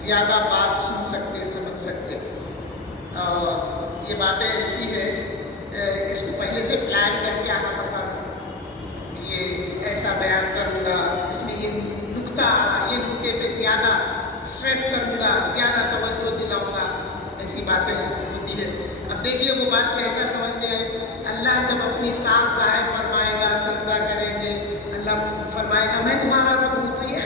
زیادہ بات سن سکتے، سمجھ سکتے. یہ باتیں ایسی ہے، اس کو پہلے سے پلان کر کے آنا پڑتا ہے. یہ ایسا بیان کروں گا، اس میں یہ نقطہ، یہ نقطے پہ زیادہ اسٹریس کروں گا، زیادہ توجہ دلاؤں گا. ایسی باتیں ہوتی ہے. اب دیکھیے وہ بات کیسا سمجھ میں آئی. اللہ جب اپنی ساتھ ظاہر فرمائے گا، سجدہ کریں گے، اللہ فرمائے گا میں تمہارا رب ہوں، تو یہ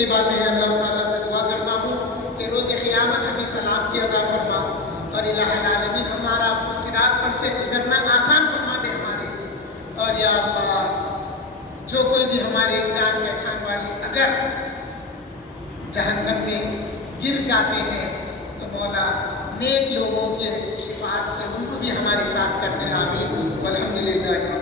یہ باتیں ہیں اللہ تعالیٰ سے دعا کرتا ہوں کہ روز قیامت ہمیں سلامتی عطا فرما اور الہ العالمین ہمارا صراط پر سے گزرنا آسان فرما دے ہمارے لیے. اور یا اللہ جو کوئی بھی ہمارے جان پہچان والے اگر جہنم میں گر جاتے ہیں تو مولا نیک لوگوں کے شفاعت سے ان کو بھی ہمارے ساتھ کرتے ہیں. آمین. والحمدللہ.